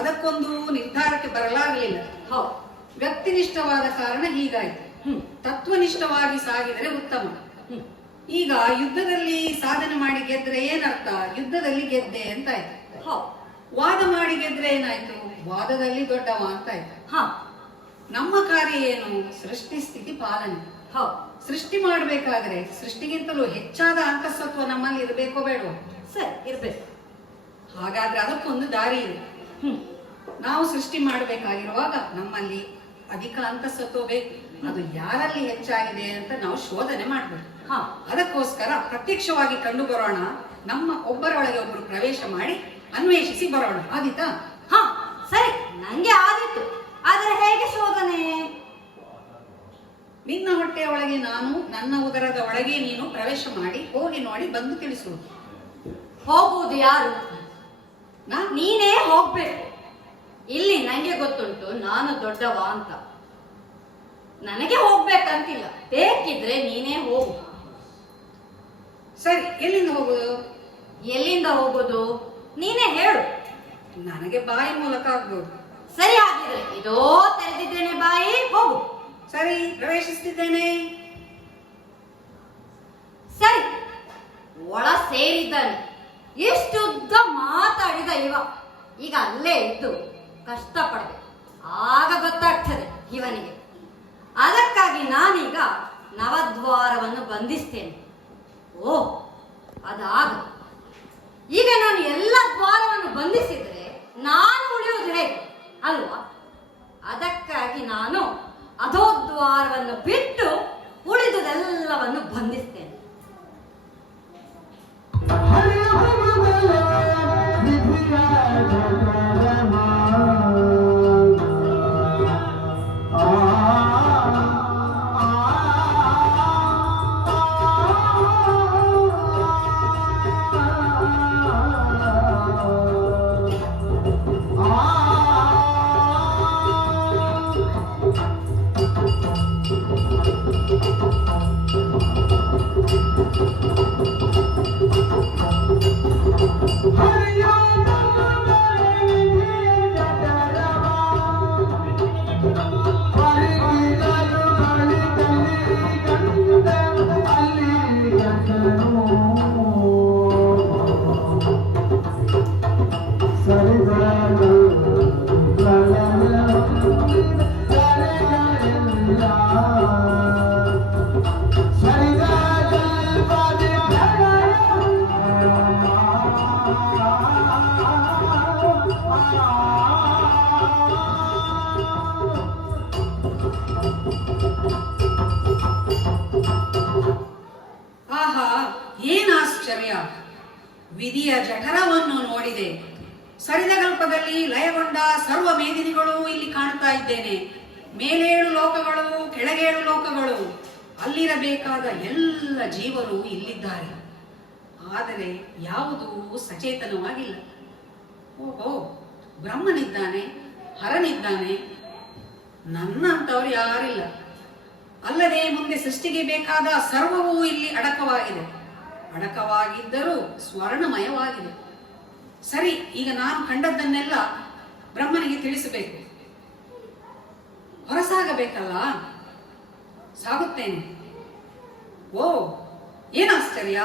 ಅದಕ್ಕೊಂದು ನಿರ್ಧಾರಕ್ಕೆ ಬರಲಾಗಲಿಲ್ಲ. ವ್ಯಕ್ತಿನಿಷ್ಠವಾದ ಕಾರಣ ಹೀಗಾಯಿತು. ತತ್ವನಿಷ್ಠವಾಗಿ ಸಾಗಿದರೆ ಉತ್ತಮ. ಈಗ ಯುದ್ಧದಲ್ಲಿ ಸಾಧನೆ ಮಾಡಿ ಗೆದ್ರೆ ಏನರ್ಥ? ಯುದ್ಧದಲ್ಲಿ ಗೆದ್ದೆ ಅಂತಾಯ್ತು. ವಾದ ಮಾಡಿ ಗೆದ್ರೆ ಏನಾಯ್ತು? ವಾದದಲ್ಲಿ ದೊಡ್ಡವ ಅಂತಾಯ್ತು. ನಮ್ಮ ಕಾರ್ಯ ಏನು? ಸೃಷ್ಟಿ ಸ್ಥಿತಿ ಪಾಲನೆ. ಸೃಷ್ಟಿ ಮಾಡ್ಬೇಕಾದ್ರೆ ಸೃಷ್ಟಿಗಿಂತಲೂ ಹೆಚ್ಚಾದ ಅಂತಃಸತ್ವ ನಮ್ಮಲ್ಲಿ ಇರಬೇಕೋ ಬೇಡವೋ? ಸರಿ, ಇರ್ಬೇಕು. ಹಾಗಾದ್ರೆ ಅದಕ್ಕೊಂದು ದಾರಿ ಇದೆ. ನಾವು ಸೃಷ್ಟಿ ಮಾಡಬೇಕಾಗಿರುವಾಗ ನಮ್ಮಲ್ಲಿ ಅಧಿಕ ಅಂತಃಸತ್ವ ಬೇಕು. ಅದು ಯಾರಲ್ಲಿ ಹೆಚ್ಚಾಗಿದೆ ಅಂತ ನಾವು ಶೋಧನೆ ಮಾಡ್ಬೇಕು. ಅದಕ್ಕೋಸ್ಕರ ಪ್ರತ್ಯಕ್ಷವಾಗಿ ಕಂಡು ಬರೋಣ. ನಮ್ಮ ಒಬ್ಬರೊಳಗೆ ಒಬ್ಬರು ಪ್ರವೇಶ ಮಾಡಿ ಅನ್ವೇಷಿಸಿ ಬರೋಣ. ಆದಿತಾ? ಸರಿ, ನಂಗೆ ಆದಿತ್ತು. ಆದ್ರೆ ಹೇಗೆ ಶೋಧನೆ? ನಿನ್ನ ಹೊಟ್ಟೆಯ ಒಳಗೆ ನಾನು, ನನ್ನ ಉದರದ ಒಳಗೆ ನೀನು ಪ್ರವೇಶ ಮಾಡಿ ಹೋಗಿ ನೋಡಿ ಬಂದು ತಿಳಿಸುವುದು. ಹೋಗುವುದು ಯಾರು? ನೀನೇ ಹೋಗ್ಬೇಕು. ಇಲ್ಲಿ ನಂಗೆ ಗೊತ್ತುಂಟು ನಾನು ದೊಡ್ಡವ ಅಂತ. ನನಗೆ ಹೋಗ್ಬೇಕಂತಿಲ್ಲ. ಬೇಕಿದ್ರೆ ನೀನೇ ಹೋಗು. ಸರಿ, ಎಲ್ಲಿಂದ ಹೋಗುದು? ಎಲ್ಲಿಂದ ಹೋಗುದು ನೀನೇ ಹೇಳು. ನನಗೆ ಬಾಯಿ ಮೂಲಕ ಆಗ್ಬೋದು. ಸರಿ, ಹಾಗಿದ್ರೆ ಇದೋ ತೆರೆದಿದ್ದೇನೆ ಬಾಯಿ, ಹೋಗು. ಸರಿ, ಪ್ರವೇಶಿಸ್ತಿದ್ದೇನೆ. ಸರಿ, ಒಳ ಸೇರಿದ್ದಾನೆ. ಇಷ್ಟುದ್ದ ಮಾತಾಡಿದ ಇವ ಈಗ ಅಲ್ಲೇ ಇದ್ದು ಕಷ್ಟಪಡಬೇಕು. ಆಗ ಗೊತ್ತಾಗ್ತದೆ ಇವನಿಗೆ. ಅದರ ಬಂಧಿಸ್ತೇನೆ. ಓ, ಅದಾಗ ಈಗ ನಾನು ಎಲ್ಲ ದ್ವಾರವನ್ನು ಬಂಧಿಸಿದರೆ ನಾನು ಉಳಿಯುವುದು ಹೇಗೆ ಅಲ್ವಾ? ಅದಕ್ಕಾಗಿ ನಾನು ಅಧೋದ್ವಾರವನ್ನು ಬಿಟ್ಟು ಉಳಿದುದೆಲ್ಲವನ್ನು ಬಂಧಿಸ್ತೇನೆ. ಆಹಾ, ಏನಾಶ್ಚರ್ಯ! ವಿಧಿಯ ಜಠರವನ್ನು ನೋಡಿದೆ. ಸರಿದಗಲ್ಪದಲ್ಲಿ ಲಯಗೊಂಡ ಸರ್ವ ಮೇದಿನಿಗಳು ಇಲ್ಲಿ ಕಾಣ್ತಾ ಇದ್ದೇನೆ. ಮೇಲೇಳು ಲೋಕಗಳು, ಕೆಳಗೇಳು ಲೋಕಗಳು, ಅಲ್ಲಿರಬೇಕಾದ ಎಲ್ಲ ಜೀವರು ಇಲ್ಲಿದ್ದಾರೆ. ಆದರೆ ಯಾವುದೂ ಸಚೇತನವಾಗಿಲ್ಲ. ಓಹೋ, ಬ್ರಹ್ಮನಿದ್ದಾನೆ, ಹರನಿದ್ದಾನೆ, ನನ್ನಂತವ್ರು ಯಾರಿಲ್ಲ. ಅಲ್ಲದೆ ಮುಂದೆ ಸೃಷ್ಟಿಗೆ ಬೇಕಾದ ಸರ್ವವೂ ಇಲ್ಲಿ ಅಡಕವಾಗಿದೆ. ಅಡಕವಾಗಿದ್ದರೂ ಸ್ವರ್ಣಮಯವಾಗಿದೆ. ಸರಿ, ಈಗ ನಾನು ಕಂಡದ್ದನ್ನೆಲ್ಲ ಬ್ರಹ್ಮನಿಗೆ ತಿಳಿಸಬೇಕು. ಹೊರಸಾಗಬೇಕಲ್ಲ, ಸಾಗುತ್ತೇನೆ. ಓ, ಏನಾಶ್ಚರ್ಯ!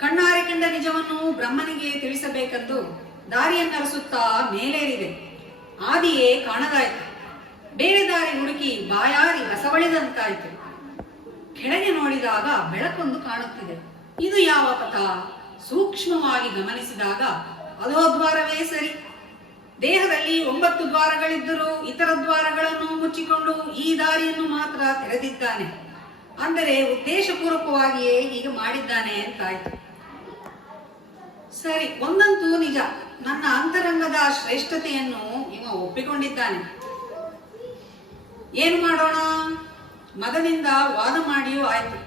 ಕಣ್ಣಾರೆ ಕಂಡ ನಿಜವನ್ನು ಬ್ರಹ್ಮನಿಗೆ ತಿಳಿಸಬೇಕೆಂದು ದಾರಿಯನ್ನರಸುತ್ತಾ ಮೇಲೇರಿದೆ. ಆದಿಯೇ ಕಾಣದಾಯಿತು. ಬೇರೆ ದಾರಿ ಹುಡುಕಿ ಬಾಯಾರಿ ರಸವಳಿದಂತಾಯಿತು. ಕೆಳಗೆ ನೋಡಿದಾಗ ಬೆಳಕೊಂದು ಕಾಣುತ್ತಿದೆ. ಇದು ಯಾವ ಪಥ? ಸೂಕ್ಷ್ಮವಾಗಿ ಗಮನಿಸಿದಾಗ ಅಧೋದ್ವಾರವೇ ಸರಿ. ದೇಹದಲ್ಲಿ 9 ದ್ವಾರಗಳಿದ್ದರೂ ಇತರ ದ್ವಾರಗಳನ್ನು ಮುಚ್ಚಿಕೊಂಡು ಈ ದಾರಿಯನ್ನು ಮಾತ್ರ ತೆರೆದಿದ್ದಾನೆ. ಅಂದರೆ ಉದ್ದೇಶಪೂರ್ವಕವಾಗಿಯೇ ಹೀಗೆ ಮಾಡಿದ್ದಾನೆ ಅಂತಾಯ್ತು. ಸರಿ, ಒಂದಂತೂ ನಿಜ, ನನ್ನ ಅಂತರಂಗದ ಶ್ರೇಷ್ಠತೆಯನ್ನು ಇವ ಒಪ್ಪಿಕೊಂಡಿದ್ದಾನೆ. ಏನು ಮಾಡೋಣ? ಮಗನಿಂದ ವಾದ ಮಾಡಿಯೂ ಆಯ್ತು.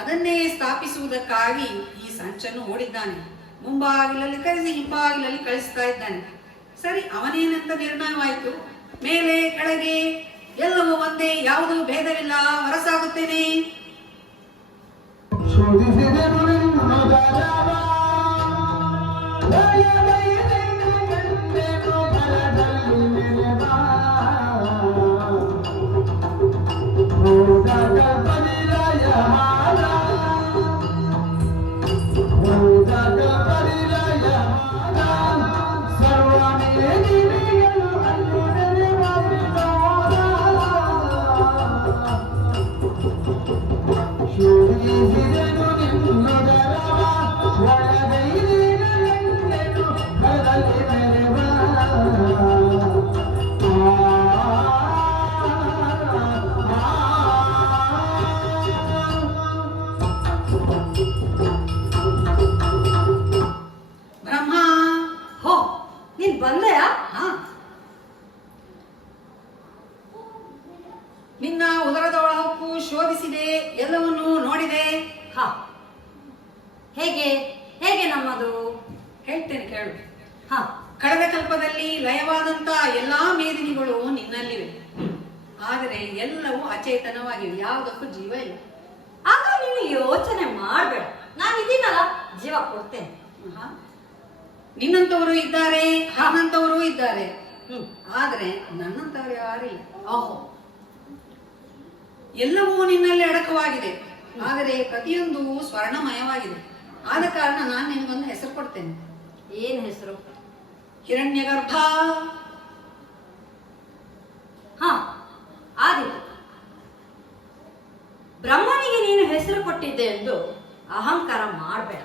ಅದನ್ನೇ ಸ್ಥಾಪಿಸುವುದಕ್ಕಾಗಿ ಈ ಸಂಚನ್ನು ಓಡಿದ್ದಾನೆ. ಮುಂಬಾಗಿಲಲ್ಲಿ ಕರೆಸಿ ಹಿಂಬಾಗಿಲಲ್ಲಿ ಕಳಿಸ್ತಾ ಇದ್ದಾನೆ. ಸರಿ, ಅವನೇನಂತ ನಿರ್ಣಯವಾಯಿತು. ಮೇಲೆ ಕೆಳಗೆ ಎಲ್ಲವೂ ಒಂದೇ, ಯಾವುದೂ ಭೇದವಿಲ್ಲ, ಹೊರಸಾಗುತ್ತೇನೆ. ಶೋಧಿಸಿದೆ, ಎಲ್ಲವನ್ನೂ ನೋಡಿದೆ. ಹ, ಹೇಗೆ ಹೇಗೆ ನಮ್ಮದು? ಹೇಳ್ತೇನೆ ಕೇಳು. ಹ, ಕಳೆದ ಕಲ್ಪದಲ್ಲಿ ಲಯವಾದಂತ ಎಲ್ಲಾ ಮೇದಿನಿಗಳು ನಿನ್ನಲ್ಲಿವೆ, ಆದರೆ ಎಲ್ಲವೂ ಅಚೇತನವಾಗಿವೆ, ಯಾವುದಕ್ಕೂ ಜೀವ ಇಲ್ಲ. ಆಗ ನೀನು ಯೋಚನೆ ಮಾಡ್ಬೇಡ, ನಾನು ಇದೀನಲ್ಲ, ಜೀವ ಕೊಡ್ತೇನೆ. ನಿನ್ನಂತವರು ಇದ್ದಾರೆ, ನನ್ನಂತವರು ಇದ್ದಾರೆ, ಹ್ಮ್, ಆದರೆ ನನ್ನಂತವರು ಯಾರಿಲ್ಲ. ಓಹೋ, ಎಲ್ಲವೂ ನಿನ್ನಲ್ಲಿ ಅಡಕವಾಗಿದೆ, ಆದರೆ ಪ್ರತಿಯೊಂದು ಸ್ವರ್ಣಮಯವಾಗಿದೆ. ಆದ ಕಾರಣ ನಾನು ನಿನಗೊಂದು ಹೆಸರು ಕೊಡ್ತೇನೆ. ಏನ್ ಹೆಸರು? ಹಿರಣ್ಯಗರ್ಭ. ಹ, ಆದಿತ್ತು. ಬ್ರಹ್ಮನಿಗೆ ನೀನು ಹೆಸರು ಕೊಟ್ಟಿದ್ದೆ ಎಂದು ಅಹಂಕಾರ ಮಾಡಬೇಡ.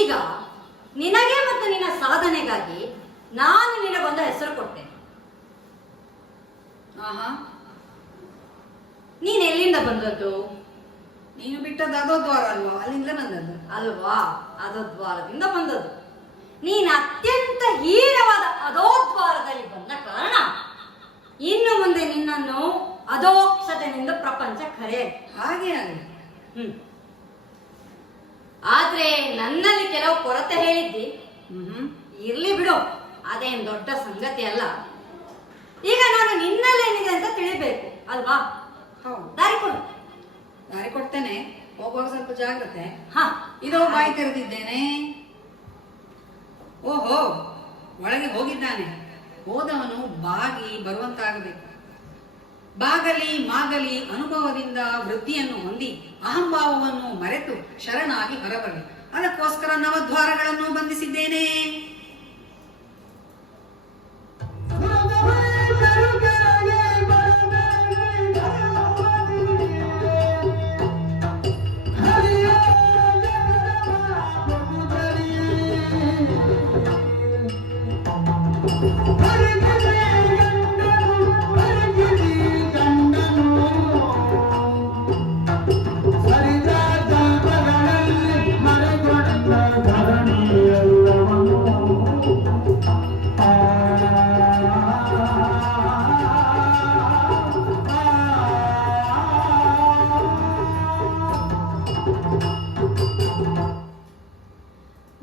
ಈಗ ನಿನಗೆ ಮತ್ತು ನಿನ್ನ ಸಾಧನೆಗಾಗಿ ನಾನು ನಿನಗೊಂದು ಹೆಸರು ಕೊಟ್ಟೆನೆ. ಆಹಾ, ನೀನ್ ಎಲ್ಲಿಂದ ಬಂದದ್ದು? ನೀನು ಬಿಟ್ಟದ್ದು ಅದೋ ದ್ವಾರ ಅಲ್ವಾ, ಅಲ್ಲಿಂದ ಬಂದದ್ದು ಅಲ್ವಾ, ಅಧೋದ್ವಾರದಿಂದ ಬಂದದ್ದು. ನೀನು ಅತ್ಯಂತ ಹೀನವಾದ ಅಧೋದ್ವಾರದಲ್ಲಿ ಬಂದ ಕಾರಣ ಇನ್ನು ಮುಂದೆ ನಿನ್ನನ್ನು ಅಧೋಕ್ಷತೆಯಿಂದ ಪ್ರಪಂಚ ಕರೆಯಲಿ. ಹಾಗೆ ಆಗಲಿ. ಆದ್ರೆ ನನ್ನಲ್ಲಿ ಕೆಲವು ಕೊರತೆ ಹೇಳಿದ್ದಿ. ಇರ್ಲಿ ಬಿಡು, ಅದೇನ್ ದೊಡ್ಡ ಸಂಗತಿ ಅಲ್ಲ. ಈಗ ನಾನು ನಿನ್ನಲ್ಲಿ ಏನಿದೆ ಅಂತ ತಿಳಿಬೇಕು ಅಲ್ವಾ? ಹೌದು, ದಾರಿ ಕೊಡು. ದಾರಿ ಕೊಡ್ತೇನೆ, ಹೋಗುವಾಗ ಸ್ವಲ್ಪ ಜಾಗ್ರತೆ. ಹ, ಇದೋ ಬಾಯಿ ತೆರೆದಿದ್ದೇನೆ. ಓಹೋ, ಒಳಗೆ ಹೋಗಿದ್ದಾನೆ. ಹೋದವನು ಬಾಗಿ ಬರುವಂತಾಗಬೇಕು. ಬಾಗಲಿ ಮಾಗಲಿ ಅನುಭವದಿಂದ ವೃದ್ಧಿಯನ್ನು ಹೊಂದಿ ಅಹಂಭಾವವನ್ನು ಮರೆತು ಶರಣಾಗಿ ಹೊರಬರಲಿ. ಅದಕ್ಕೋಸ್ಕರ ನವದ್ವಾರಗಳನ್ನು ಬಂಧಿಸಿದ್ದೇನೆ.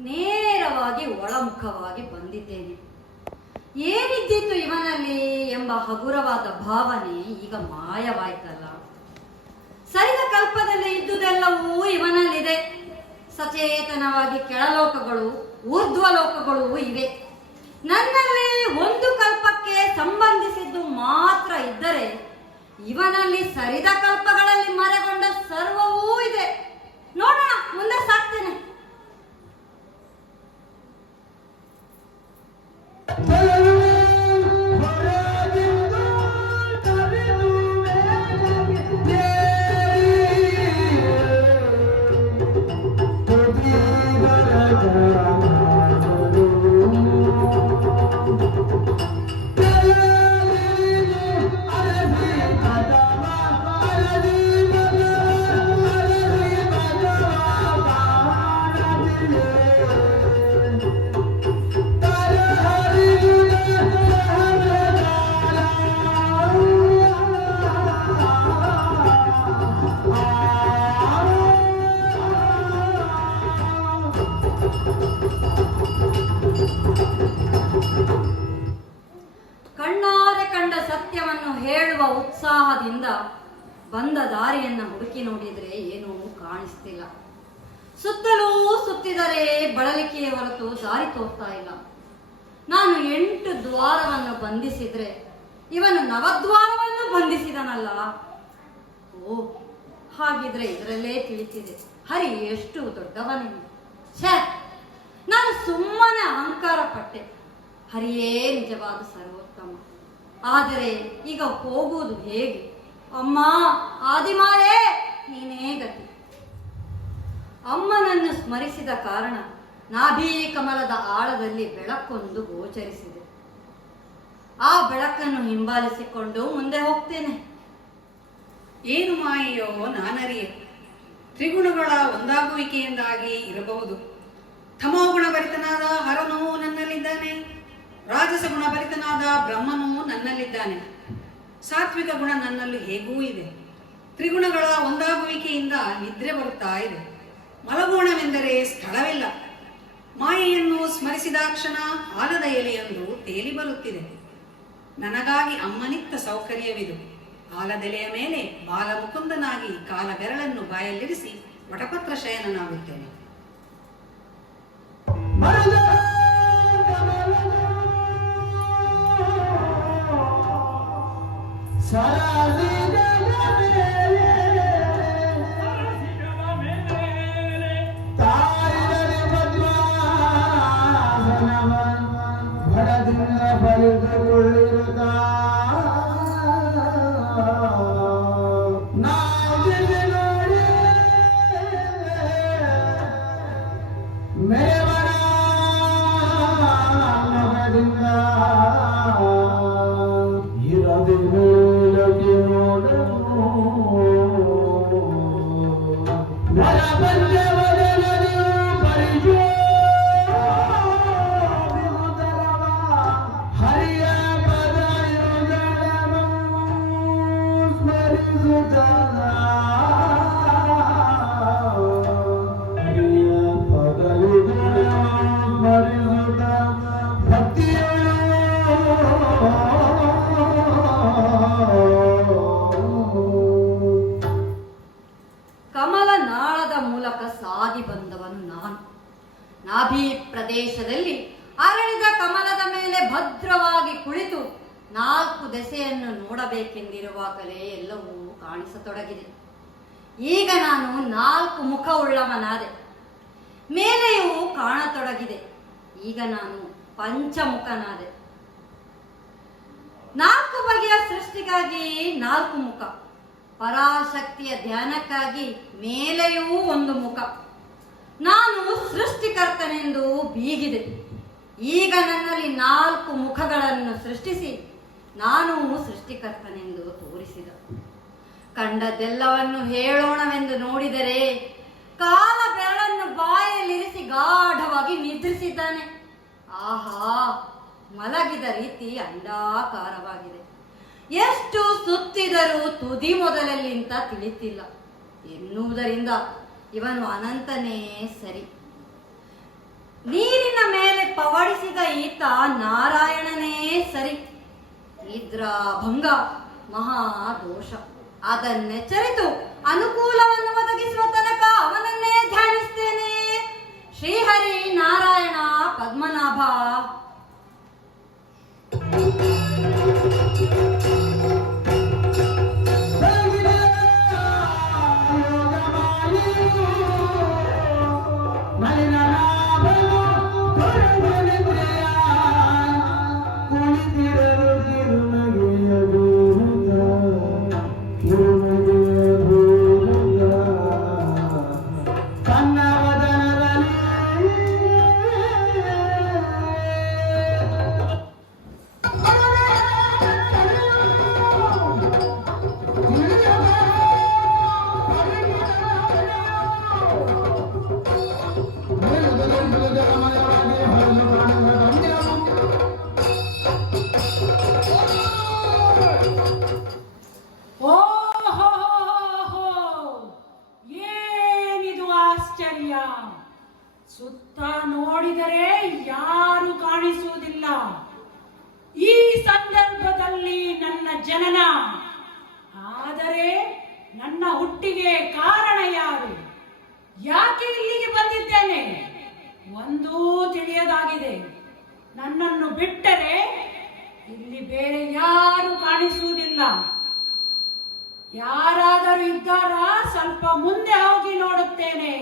ನೇರವಾಗಿ ಒಳಮುಖವಾಗಿ ಬಂದಿದ್ದೇನೆ. ಏನಿದ್ದಿತ್ತು ಇವನಲ್ಲಿ ಎಂಬ ಹಗುರವಾದ ಭಾವನೆ ಈಗ ಮಾಯವಾಯ್ತಲ್ಲ. ಸರಿದ ಕಲ್ಪದಲ್ಲಿ ಇದ್ದುದೆಲ್ಲವೂ ಇವನಲ್ಲಿದೆ. ಸಚೇತನವಾಗಿ ಕೆಳಲೋಕಗಳು ಊರ್ಧ್ವಲೋಕಗಳು ಇವೆ. ನನ್ನಲ್ಲಿ ಒಂದು ಕಲ್ಪಕ್ಕೆ ಸಂಬಂಧಿಸಿದ್ದು ಮಾತ್ರ ಇದ್ದರೆ ಇವನಲ್ಲಿ ಸರಿದ ಕಲ್ಪಗಳಲ್ಲಿ ಮರೆಗೊಂಡ ಸರ್ವವೂ ಇದೆ. ನೋಡೋಣ, ಮುಂದೆ ಸಾಕ್ತೇನೆ. ಕಣ್ಣಾರೆ ಕಂಡ ಸತ್ಯವನ್ನು ಹೇಳುವ ಉತ್ಸಾಹದಿಂದ ಬಂದ ದಾರಿಯನ್ನ ಹುಡುಕಿ ನೋಡಿದ್ರೆ ಏನೂ ಕಾಣಿಸ್ತಿಲ್ಲ. ಸುತ್ತಲೂ ಸುತ್ತಿದರೆ ಬಳಲಿಕೆಯ ಹೊರತು ದಾರಿ ತೋರ್ತಾ ಇಲ್ಲ. ನಾನು 8 ದ್ವಾರವನ್ನು ಬಂಧಿಸಿದ್ರೆ ಇವನು ನವದ್ವಾರವನ್ನು ಬಂಧಿಸಿದನಲ್ಲ. ಓ, ಹಾಗಿದ್ರೆ ಇದರಲ್ಲೇ ತಿಳಿತಿದೆ ಹರಿ ಎಷ್ಟು ದೊಡ್ಡವನಿಗೆ. ಛೇ, ನಾನು ಸುಮ್ಮನೆ ಅಹಂಕಾರ ಪಟ್ಟೆ. ಹರಿಯೇ ನಿಜವಾದ ಸರ್ವೋತ್ತಮ. ಆದರೆ ಈಗ ಹೋಗುವುದು ಹೇಗೆ? ಅಮ್ಮ ಆದಿಮಾಯೇ, ನೀನೇ ಗತಿ. ಅಮ್ಮನನ್ನು ಸ್ಮರಿಸಿದ ಕಾರಣ ನಾಭೀ ಕಮಲದ ಆಳದಲ್ಲಿ ಬೆಳಕೊಂದು ಗೋಚರಿಸಿದೆ. ಆ ಬೆಳಕನ್ನು ಹಿಂಬಾಲಿಸಿಕೊಂಡು ಮುಂದೆ ಹೋಗ್ತೇನೆ. ಏನು ಮಾಯೆಯೋ ನಾನರಿಯೆ. ತ್ರಿಗುಣಗಳ ಒಂದಾಗುವಿಕೆಯಿಂದಾಗಿ ಇರಬಹುದು. ತಮೋಗುಣ ಭರಿತನಾದ ಹರನೂ ನನ್ನಲ್ಲಿದ್ದಾನೆ, ರಾಜಸ ಗುಣ ಭರಿತನಾದ ಬ್ರಹ್ಮನೂ ನನ್ನಲ್ಲಿದ್ದಾನೆ, ಸಾತ್ವಿಕ ಗುಣ ನನ್ನಲ್ಲಿ ಹೇಗೂ ಇದೆ. ತ್ರಿಗುಣಗಳ ಒಂದಾಗುವಿಕೆಯಿಂದ ನಿದ್ರೆ ಬರುತ್ತಾ ಇದೆ. ಮಲಗೋಣವೆಂದರೆ ಸ್ಥಳವಿಲ್ಲ. ಮಾಯೆಯನ್ನು ಸ್ಮರಿಸಿದಾಕ್ಷಣ ಆಲದ ಎಲೆಯೊಂದು ತೇಲಿ ಬರುತ್ತಿದೆ. ನನಗಾಗಿ ಅಮ್ಮನಿತ್ತ ಸೌಕರ್ಯವಿದು. ಆಲದೆಲೆಯ ಮೇಲೆ ಬಾಲಮುಕುಂದನಾಗಿ ಕಾಲ ಬೆರಳನ್ನು ಬಾಯಲ್ಲಿರಿಸಿ ವಟಪತ್ರ ಶಯನನಾಗುತ್ತೇನೆ. ಕಮಲ ನಾಳದ ಮೂಲಕ ಸಾಗಿ ಬಂದವನು ನಾನು. ನಾಭಿ ಪ್ರದೇಶದಲ್ಲಿ ಅರಳಿದ ಕಮಲದ ಮೇಲೆ ಭದ್ರವಾಗಿ ಕುಳಿತು 4 ದೆಸೆಯನ್ನು ನೋಡಬೇಕೆಂದಿರುವಾಗಲೇ ಎಲ್ಲವೂ ಕಾಣಿಸತೊಡಗಿದೆ. ಈಗ ನಾನು 4 ಮುಖವುಳ್ಳವನಾದೆ. ಮೇಲೆಯೂ ಕಾಣತೊಡಗಿದೆ. ಈಗ ನಾನು ಪಂಚಮುಖನಾದೆ. 4 ಬಗೆಯ ಸೃಷ್ಟಿಗಾಗಿ 4 ಮುಖ, ಪರಾಶಕ್ತಿಯ ಧ್ಯಾನಕ್ಕಾಗಿ ಮೇಲೆಯೂ 1 ಮುಖ. ನಾನು ಸೃಷ್ಟಿಕರ್ತನೆಂದು ಬೀಗಿದೆ. ಈಗ ನನ್ನಲ್ಲಿ 4 ಮುಖಗಳನ್ನು ಸೃಷ್ಟಿಸಿ ನಾನು ಸೃಷ್ಟಿಕರ್ತನೆಂದು ತೋರಿಸಿದ. ಕಂಡದ್ದೆಲ್ಲವನ್ನು ಹೇಳೋಣವೆಂದು ನೋಡಿದರೆ ಕಾಲ ಬೆರಳನ್ನು ಬಾಯಲ್ಲಿರಿಸಿ ಗಾಢವಾಗಿ ನಿದ್ರಿಸಿದ್ದಾನೆ. ಆಹಾ, ಮಲಗಿದ ರೀತಿ ಅಂಡಾಕಾರವಾಗಿದೆ. ಎಷ್ಟು ಸುತ್ತಿದರೂ ತುದಿ ಮೊದಲಲ್ಲಿಂತ ತಿಳಿತಿಲ್ಲ ಎನ್ನುವುದರಿಂದ ಇವನು ಅನಂತನೇ ಸರಿ. ನೀರಿನ ಮೇಲೆ ಪವಡಿಸಿದ ಈತ ನಾರಾಯಣನೇ ಸರಿ. ನಿದ್ರಾಭಂಗ ಮಹಾದೋಷ. ಅದನ್ನೆಚ್ಚರಿತು ಅನುಕೂಲವನ್ನು ಒದಗಿಸುವ ತನಕ ಅವನನ್ನೇ ಧ್ಯಾನಿಸ್ತೇನೆ. ಶ್ರೀಹರಿ ನಾರಾಯಣ ಪದ್ಮನಾಭ. ಸುತ್ತ ನೋಡಿದರೆ ಯಾರು ಕಾಣಿಸುವುದಿಲ್ಲ. ಈ ಸಂದರ್ಭದಲ್ಲಿ ನನ್ನ ಜನನ. ಆದರೆ ನನ್ನ ಹುಟ್ಟಿಗೆ ಕಾರಣ ಯಾರು? ಯಾಕೆ ಇಲ್ಲಿಗೆ ಬಂದಿದ್ದೇನೆ? ಒಂದೂ ತಿಳಿಯದಾಗಿದೆ. ನನ್ನನ್ನು ಬಿಟ್ಟರೆ ಇಲ್ಲಿ ಬೇರೆ ಯಾರು ಕಾಣಿಸುವುದಿಲ್ಲ. ಯಾರಾದರೂ ಇದ್ದಾರಾ? ಸ್ವಲ್ಪ ಮುಂದೆ ಹೋಗಿ ನೋಡುತ್ತೇನೆ.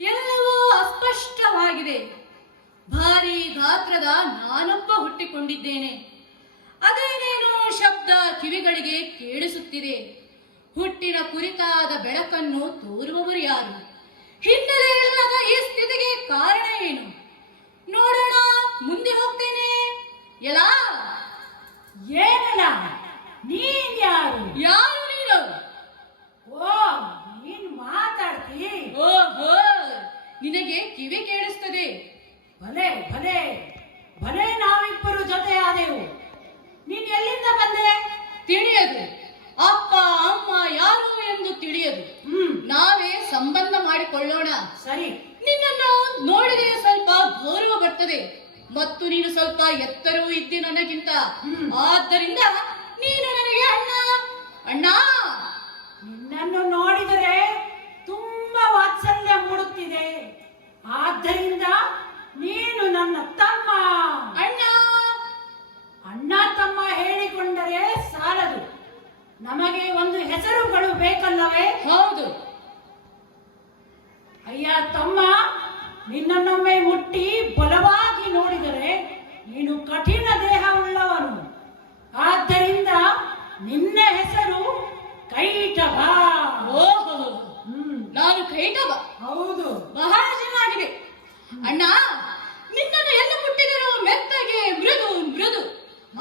ಎಲ್ಲವೂ ಅಸ್ಪಷ್ಟವಾಗಿದೆ. ಭಾರಿ ಗಾತ್ರದ ನಾನೊಬ್ಬ ಹುಟ್ಟಿಕೊಂಡಿದ್ದೇನೆ. ಅದೇನೇನೋ ಶಬ್ದ ಕಿವಿಗಳಿಗೆ ಕೇಳಿಸುತ್ತಿದೆ. ಹುಟ್ಟಿನ ಕುರಿತಾದ ಬೆಳಕನ್ನು ತೋರುವವರು ಯಾರು? ಹಿನ್ನೆಲೆ ಇಲ್ಲದ ಈ ಸ್ಥಿತಿಗೆ ಕಾರಣ ಏನು? ನೋಡೋಣ, ಮುಂದೆ ಹೋಗ್ತೇನೆ. ಎಲ್ಲ ಏನಲ್ಲ, ನೀನ್ ಯಾರು? ಯಾರು ನೀನು? ಓ, ನೀನ್ ಮಾತಾಡ್ತಿ? ಓಹೋ, ನಿನಗೆ ಕಿವಿ ಕೇಳಿಸ್ತದೆ. ಭಲೆ ಭಲೆ ಭಲೆ, ನಾವಿಬ್ಬರು ಜೊತೆ ಆದೆವು. ನೀನ್ ಎಲ್ಲಿಂದ ಬಂದೆ? ತಿಳಿಯದು. ಅಪ್ಪ ಅಮ್ಮ ಯಾರು ಎಂದು ತಿಳಿಯದು. ನಾವೇ ಸಂಬಂಧ ಮಾಡಿಕೊಳ್ಳೋಣ. ಸರಿ. ನಿನ್ನನ್ನು ನೋಡಿದರೆ ಸ್ವಲ್ಪ ಗೌರವ ಬರ್ತದೆ ಮತ್ತು ನೀನು ಸ್ವಲ್ಪ ಎತ್ತರವೂ ಇದ್ದಿ ನನಗಿಂತ. ಆದ್ದರಿಂದ ನೀನು ನನಗೆ ಅಣ್ಣ ಅಣ್ಣ. ನಿನ್ನನ್ನು ನೋಡಿದರೆ ತುಂಬಾ ವಾತ್ಸಲ್ಯ ಮೂಡುತ್ತಿದೆ. ಆದ್ದರಿಂದ ನೀನು ನನ್ನ ತಮ್ಮ. ಅಣ್ಣ ಅಣ್ಣ ತಮ್ಮ ಹೇಳಿಕೊಂಡರೆ ಸಾಲದು, ನಮಗೆ ಒಂದು ಹೆಸರುಗಳು ಬೇಕಲ್ಲವೇ? ಹೌದು. ಅಯ್ಯ ತಮ್ಮ, ನಿನ್ನನ್ನೊಮ್ಮೆ ಮುಟ್ಟಿ ಬಲವಾಗಿ ನೋಡಿದರೆ ನೀನು ಕಠಿಣ ದೇಹ ಉಳ್ಳವನು. ಆದ್ದರಿಂದ ನಿನ್ನ ಹೆಸರು ಕೈಟಭ. ಓಹೋ, ನಾನು ಕೈಟಭ. ಹೌದು. ಬಹಳ ಚೆನ್ನಾಗಿದೆ. ಅಣ್ಣ, ನಿನ್ನನ್ನು ಎಲ್ಲ ಮುಟ್ಟಿದರೂ ಮೆತ್ತಗೆ ಮೃದು ಮೃದು.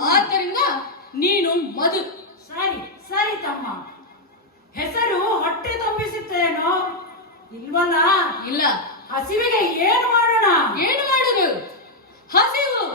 ಆದ್ದರಿಂದ ನೀನು ಮಧು. ಸರಿ ಸರಿ ತಮ್ಮ. ಹೆಸರು ಹೊಟ್ಟೆ ತುಂಬಿಸುತ್ತೇನೋ ಇಲ್ವಲ್ಲ? ಇಲ್ಲ. ಹಸಿವಿಗೆ ಏನು ಮಾಡೋಣ? ಏನು ಮಾಡುದು? ಹಸಿವು.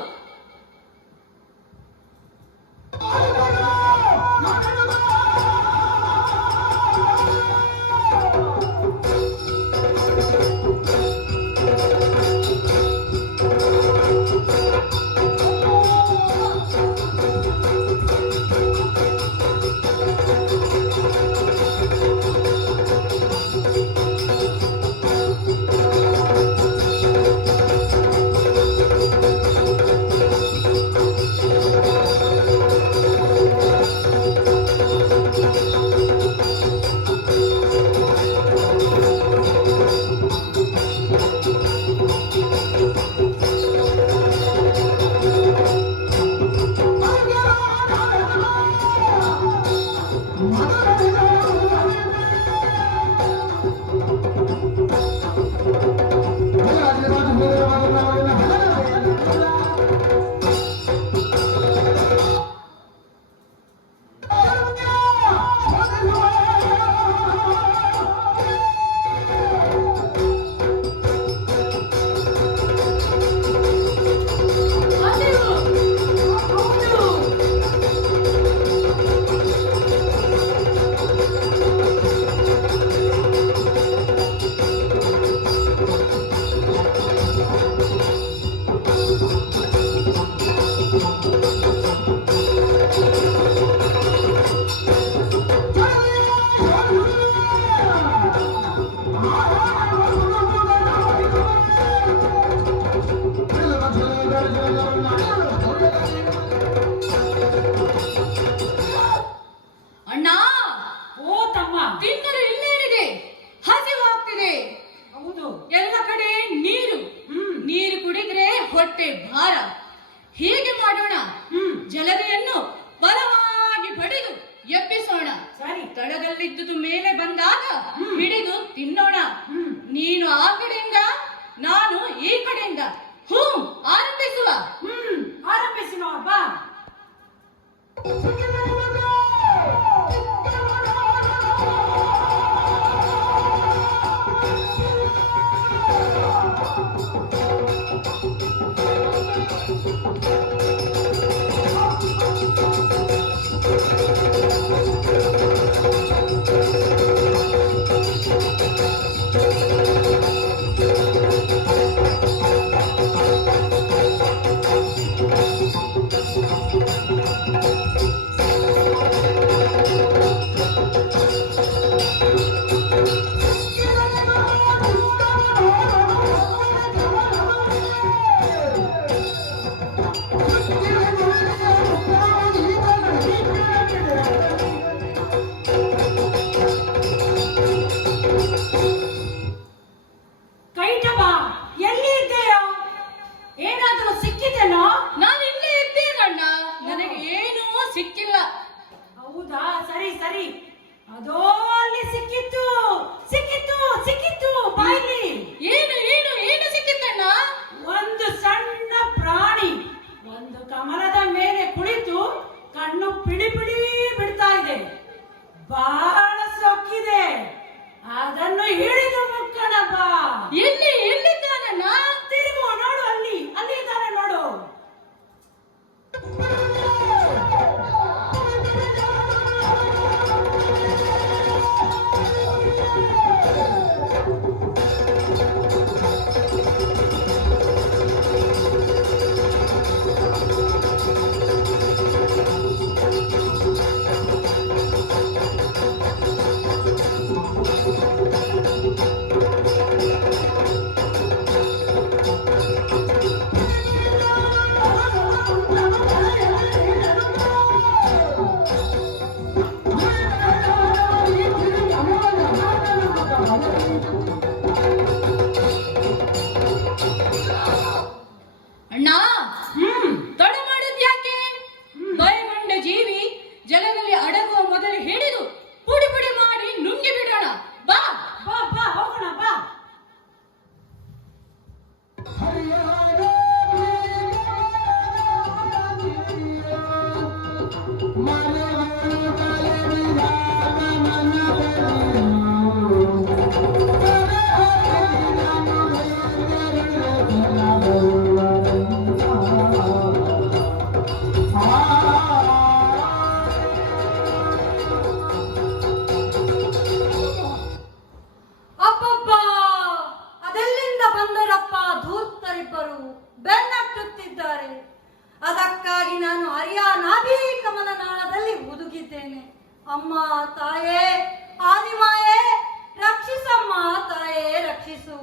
ಅಣ್ಣ, ಓ ತಮ್ಮ. ತಿನ್ನಲು ಇನ್ನೇನಿದೆ? ಹಸಿವು ಆಗ್ತಿದೆ. ಹೌದು. ಎಲ್ಲ ಕಡೆ ನೀರು. ನೀರು ಕುಡಿದ್ರೆ ಹೊಟ್ಟೆ ಭಾರ. ಹೀಗೆ ಮಾಡೋಣ, ಜಲರಿಯನ್ನು ಬಲವಾಗಿ ಬಡಿದು ಎಬ್ಬಿಸೋಣ. ಸರಿ. ತಳದಲ್ಲಿದ್ದುದು ಮೇಲೆ ಬಂದಾಗ ಹಿಡಿದು ತಿನ್ನೋಣ. ನೀನು ಆ ಕಡೆಯಿಂದ, ನಾನು ಈ ಕಡೆಯಿಂದ. ಆರಂಭಿಸುವ. ಆರಂಭಿಸಿನ ಬಾ. ಪ್ರತಿಯೊಬ್ಬರು ಬೆನ್ನಟ್ಟುತ್ತಿದ್ದಾರೆ. ಅದಕ್ಕಾಗಿ ನಾನು ಹರಿಯ ನಾಭಿ ಕಮಲ ನಾಳದಲ್ಲಿ ಹುದುಗಿದ್ದೇನೆ. ಅಮ್ಮ ತಾಯೇ, ಆದಿಮಾಯೇ, ರಕ್ಷಿಸಮ್ಮ ತಾಯೇ, ರಕ್ಷಿಸು.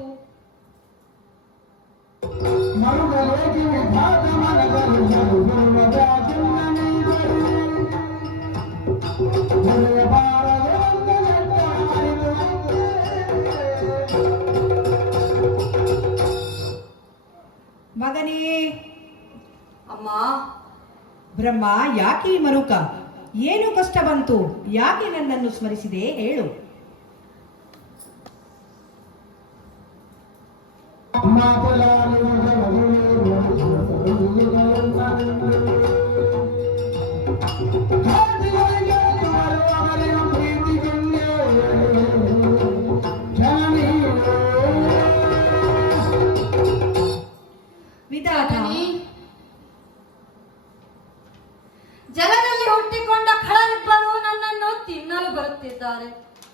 ಮಗನೇ, ಅಮ್ಮ, ಬ್ರಹ್ಮ, ಯಾಕೆ ಈ ಮರುಕ? ಏನು ಕಷ್ಟ ಬಂತು? ಯಾಕೆ ನನ್ನನ್ನು ಸ್ಮರಿಸಿದೆ ಹೇಳು. ವಿಧಾತ, ಜಲದಲ್ಲಿ ಹುಟ್ಟಿಕೊಂಡ ಖಳರಿಬ್ಬರು ನನ್ನನ್ನು ತಿನ್ನಲು ಬರುತ್ತಿದ್ದಾರೆ.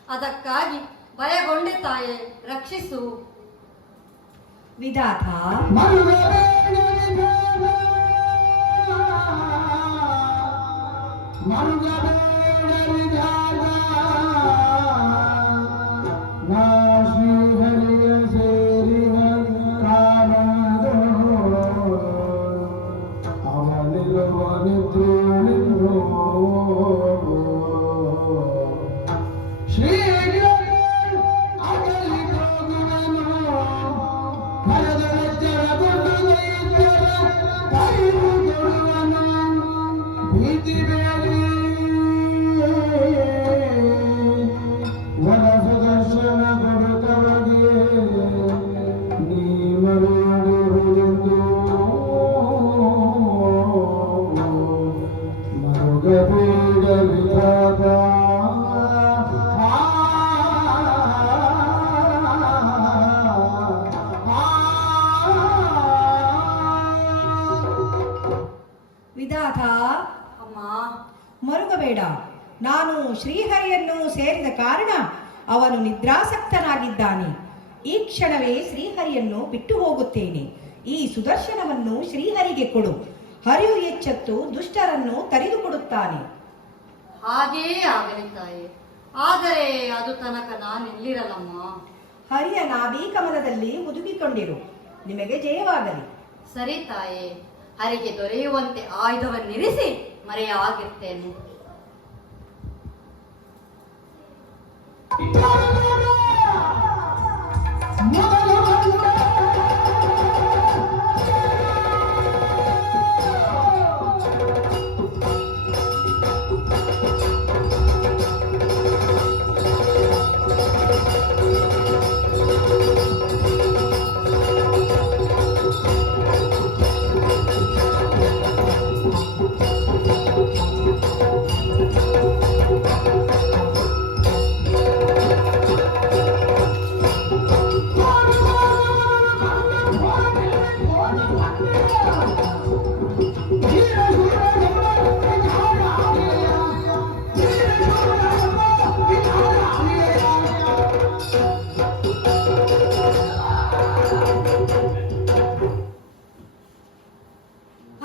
ಅದಕ್ಕಾಗಿ ಭಯಗೊಂಡೆ ತಾಯೇ, ರಕ್ಷಿಸು. ವಿಧಾತ, ವಿಧಾತ, ಅಮ್ಮ, ಮರುಗಬೇಡ. ನಾನು ಶ್ರೀಹರಿಯನ್ನು ಸೇರಿದ ಕಾರಣ ಅವನು ನಿದ್ರಾಸಕ್ತನಾಗಿದ್ದಾನೆ. ಈ ಕ್ಷಣವೇ ಶ್ರೀಹರಿಯನ್ನು ಬಿಟ್ಟು ಹೋಗುತ್ತೇನೆ. ಈ ಸುದರ್ಶನವನ್ನು ಶ್ರೀಹರಿಗೆ ಕೊಡು. ಹರಿಯು ಎಚ್ಚೆತ್ತು ದುಷ್ಟರನ್ನು ತರಿದುಕೊಡುತ್ತಾನೆ. ಹಾಗೇ ಆಗಲಿ ತಾಯಿ. ಆದರೆ ಅದು ತನಕ ನಾನೆಲ್ಲಿರಲಮ್ಮ. ಹರಿಯ ನಾಭಿ ಕಮಲದಲ್ಲಿ ಹುದುಗಿಕೊಂಡಿರು. ನಿಮಗೆ ಜಯವಾಗಲಿ. ಸರಿ ತಾಯೇ, ಹರಿಗೆ ದೊರೆಯುವಂತೆ ಆಯುಧವನ್ನಿರಿಸಿ ಮರೆಯಾಗಿರ್ತೇನೆ.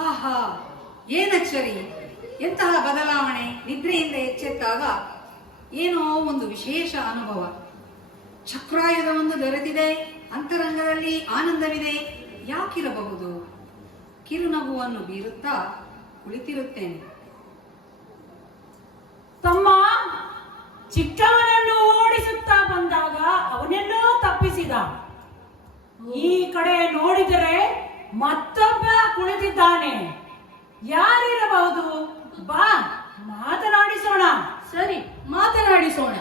ಆಹಾ, ಏನಚ್ಚರಿ! ಎಂತಹ ಬದಲಾವಣೆ! ನಿದ್ರೆಯಿಂದ ಎಚ್ಚೆತ್ತಾಗ ಏನೋ ಒಂದು ವಿಶೇಷ ಅನುಭವ. ಚಕ್ರಾಯುಧವೊಂದು ದೊರೆತಿದೆ, ಅಂತರಂಗದಲ್ಲಿ ಆನಂದವಿದೆ. ಯಾಕಿರಬಹುದು? ಕಿರುನಗುವನ್ನು ಬೀರುತ್ತಾ ಕುಳಿತಿರುತ್ತೇನೆ. ತಮ್ಮ ಚಿಕ್ಕವನನ್ನು ಓಡಿಸುತ್ತಾ ಬಂದಾಗ ಅವನೆಲ್ಲೋ ತಪ್ಪಿಸಿದ. ಈ ಕಡೆ ನೋಡಿದರೆ ಮತ್ತೊಬ್ಬ ಕುಳಿತಿದ್ದಾನೆ. ಯಾರಿರಬಹುದು? ಬಾ, ಮಾತನಾಡಿಸೋಣ. ಸರಿ, ಮಾತನಾಡಿಸೋಣ.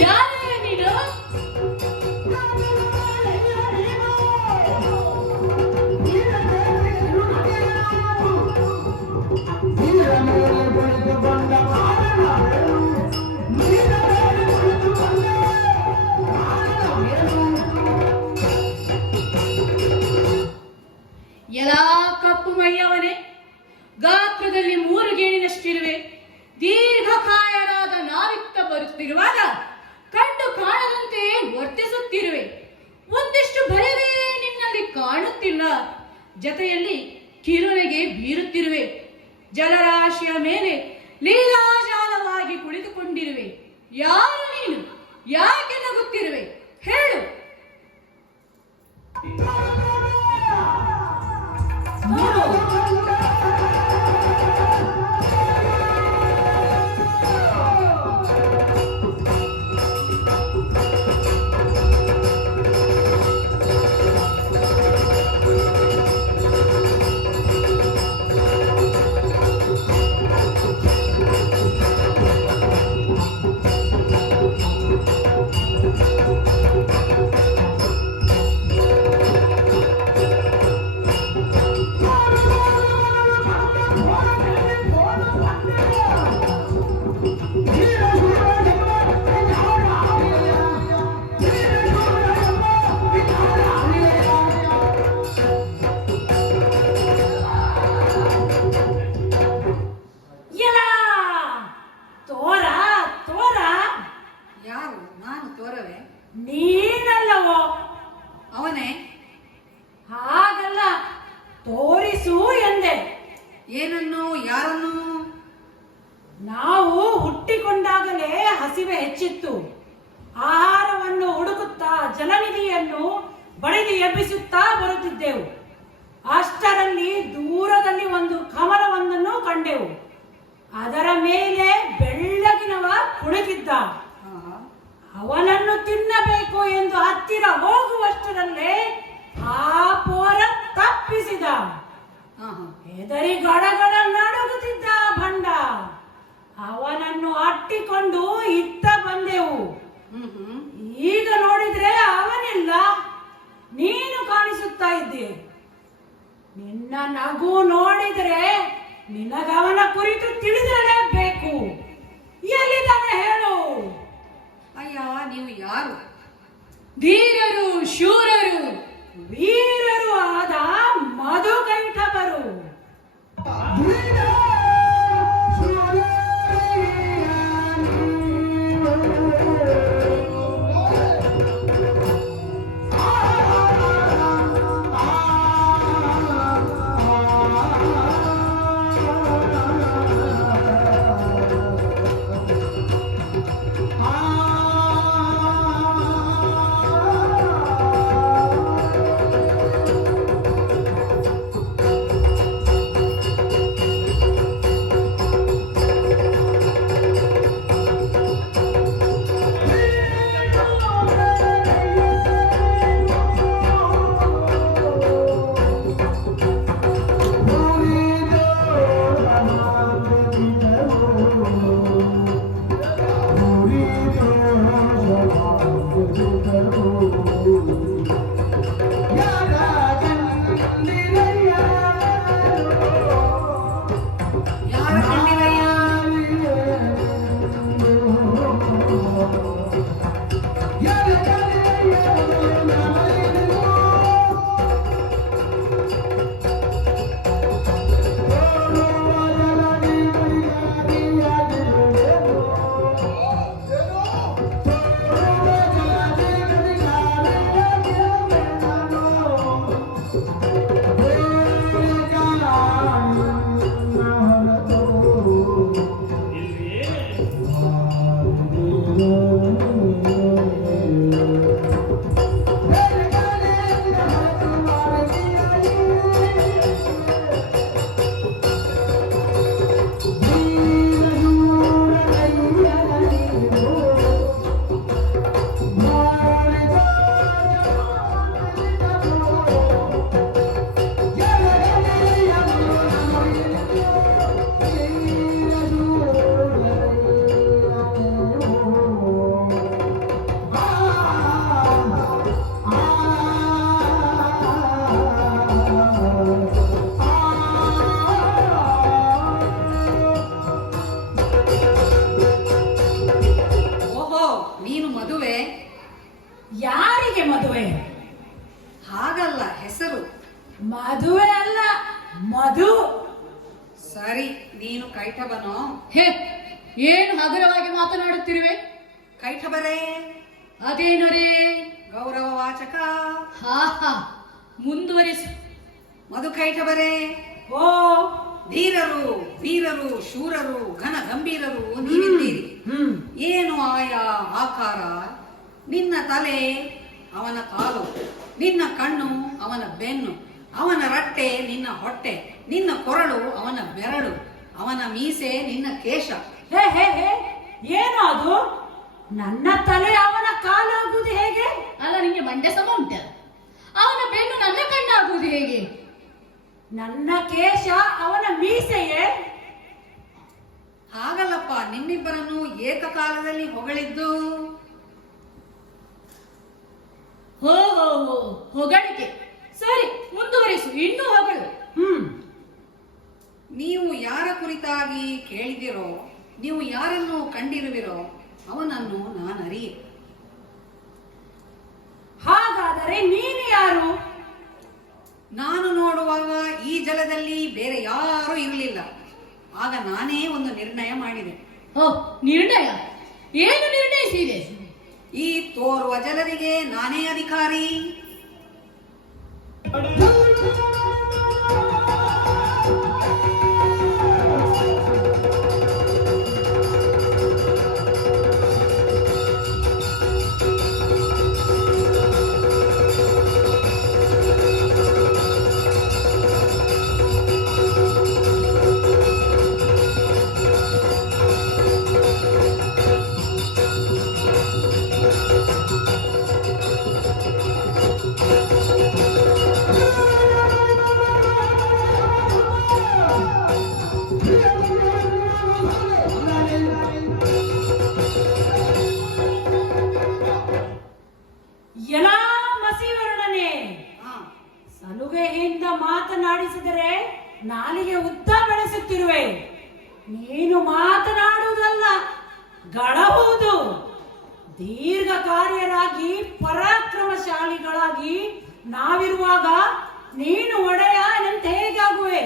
ಯಾರೇ ನೀನು? ಕಾಣುತ್ತಿಲ್ಲ. ಜತೆಯಲ್ಲಿ ಕಿರುನೆಗೆ ಬೀರುತ್ತಿರುವೆ. ಜಲರಾಶಿಯ ಮೇಲೆ ಲೀಲಾಜಾಲವಾಗಿ ಕುಳಿತುಕೊಂಡಿರುವೆ. ಯಾರು ನೀನು? ಯಾಕೆ ನಗುತ್ತಿರುವೆ? ಹೇಳು. ಎಲ ತೋರ ತೋರ ಯಾರು? ನಾನು ತೋರವೇ? ನೀನಲ್ಲವೋ? ಅವನೇ? ಹಾಗಲ್ಲ, ತೋರಿಸು ಎಂದೆ. ಏನನ್ನು? ಯಾರನ್ನು? ನಾವು ಹುಟ್ಟಿಕೊಂಡಾಗಲೇ ಹಸಿವೆ ಹೆಚ್ಚಿತ್ತು. ಆಹಾರವನ್ನು ಹುಡುಕುತ್ತಾ ಜಲನಿಧಿಯನ್ನು ಬಡಿದು ಎಬ್ಬಿಸುತ್ತಾ ಬರುತ್ತಿದ್ದೆವು. ಅಷ್ಟರಲ್ಲಿ ದೂರದಲ್ಲಿ ಒಂದು ಕಮಲವೊಂದನ್ನು ಕಂಡೆವು. ಅದರ ಮೇಲೆ ಬೆಳ್ಳಗಿನವ ಕುಳಿತಿದ್ದ. ಅವನನ್ನು ತಿನ್ನಬೇಕು ಎಂದು ಹತ್ತಿರ ಹೋಗುವಷ್ಟರಲ್ಲೇ ಆ ಪೋರ ತಪ್ಪಿಸಿದ. ಹೆದರಿ ಗಡಗಡ ನಡುಗುತ್ತಿದ್ದ ಭಂಡ. ಅವನನ್ನು ಅಟ್ಟಿಕೊಂಡು ಇತ್ತ ಬಂದೆವು. ಈಗ ನೋಡಿದ್ರೆ ಅವನಿಲ್ಲ, ನೀನು ಕಾಣಿಸುತ್ತಾ ಇದ್ದೆ. ನಿನ್ನ ನಗು ನೋಡಿದ್ರೆ ನಿನಗವನ ಕುರಿತು ತಿಳಿದಿರಲೇಬೇಕು. ಎಲ್ಲಿದ್ದಾನೆ ಹೇಳು? ಅಯ್ಯ, ನೀವು ಯಾರು? ಧೀರರು, ಶೂರರು, ವೀರರು ಆದ ಮಧುಕೈಟಭರು. ಯಾರಿಗೆ ಮದುವೆ? ಹಾಗಲ್ಲ, ಹೆಸರು. ಮದುವೆ ಅಲ್ಲ, ಮಧು. ಸರಿ, ನೀನು ಕೈಟಬನೋ? ಹೇ, ಏನು ಹಗುರವಾಗಿ ಮಾತನಾಡುತ್ತಿರುವೆ? ಕೈಟಬರೇ? ಅದೇನು ರೇ? ಗೌರವವಾಚಕ. ಹಾ ಹಾ, ಮುಂದುವರಿಸು. ಮಧುಕೈಟವರೇ, ಓ ಧೀರರು ವೀರರು ಶೂರರು ಘನ ಗಂಭೀರರು ನೀವಿದ್ದೀರಿ. ಏನು ಆಯಾ ಆಕಾರ, ನಿನ್ನ ತಲೆ ಅವನ ಕಾಲು, ನಿನ್ನ ಕಣ್ಣು ಅವನ ಬೆನ್ನು, ಅವನ ರಟ್ಟೆ ನಿನ್ನ ಹೊಟ್ಟೆ, ನಿನ್ನ ಕೊರಳು ಅವನ ಬೆರಳು, ಅವನ ಮೀಸೆ ನಿನ್ನ ಕೇಶ. ಹೇ ಹೇ ಹೇ, ಏನು ಅದು? ನನ್ನ ತಲೆ ಅವನ ಕಾಲಾಗುವುದು ಹೇಗೆ? ಅಲ್ಲ, ನಿಂಗೆ ಮಂಡ್ಯ ಸಮ ಉಂಟ? ಅವನ ಬೆನ್ನು ನನ್ನ ಕಣ್ಣಾಗುವುದು ಹೇಗೆ? ನನ್ನ ಕೇಶ ಅವನ ಮೀಸೆಯೇ? ಹಾಗಲ್ಲಪ್ಪ, ನಿಮ್ಮಿಬ್ಬರನ್ನು ಏಕಕಾಲದಲ್ಲಿ ಹೊಗಳಿದ್ದು. ಹೋ ಹೋ ಹೋ, ಹೊಗಳಿಕೆ. ಸರಿ, ಮುಂದುವರಿಸು, ಇನ್ನೂ ಹೊಗಳು. ನೀವು ಯಾರ ಕುರಿತಾಗಿ ಕೇಳಿದಿರೋ, ನೀವು ಯಾರನ್ನು ಕಂಡಿರುವಿರೋ ಅವನನ್ನು ನಾನು ಅರಿಯೆ. ಹಾಗಾದರೆ ನೀನು ಯಾರು? ನಾನು ನೋಡುವಾಗ ಈ ಜಲದಲ್ಲಿ ಬೇರೆ ಯಾರೂ ಇರಲಿಲ್ಲ. ಆಗ ನಾನೇ ಒಂದು ನಿರ್ಣಯ ಮಾಡಿದೆ. ಓ, ನಿರ್ಣಯ? ಏನು ನಿರ್ಣಯಿಸಿದೆ? ಈ ತೋರುವ ಜಲರಿಗೆ ನಾನೇ ಅಧಿಕಾರಿ. ಎಲ್ಲ ಮಸಿವರ್ಣನೆ, ಸಲುಗೆಯಿಂದ ಮಾತನಾಡಿಸಿದರೆ ನಾಲಿಗೆ ಉದ್ದ ಬೆಳೆಸುತ್ತಿರುವೆ. ನೀನು ಮಾತನಾಡುವುದಲ್ಲ, ಗಳಹುವುದು. ದೀರ್ಘಕಾರ್ಯರಾಗಿ ಪರಾಕ್ರಮಶಾಲಿಗಳಾಗಿ ನಾವಿರುವಾಗ ನೀನು ಒಡೆಯ ಎಂತ ಹೇಗಾಗುವೆ?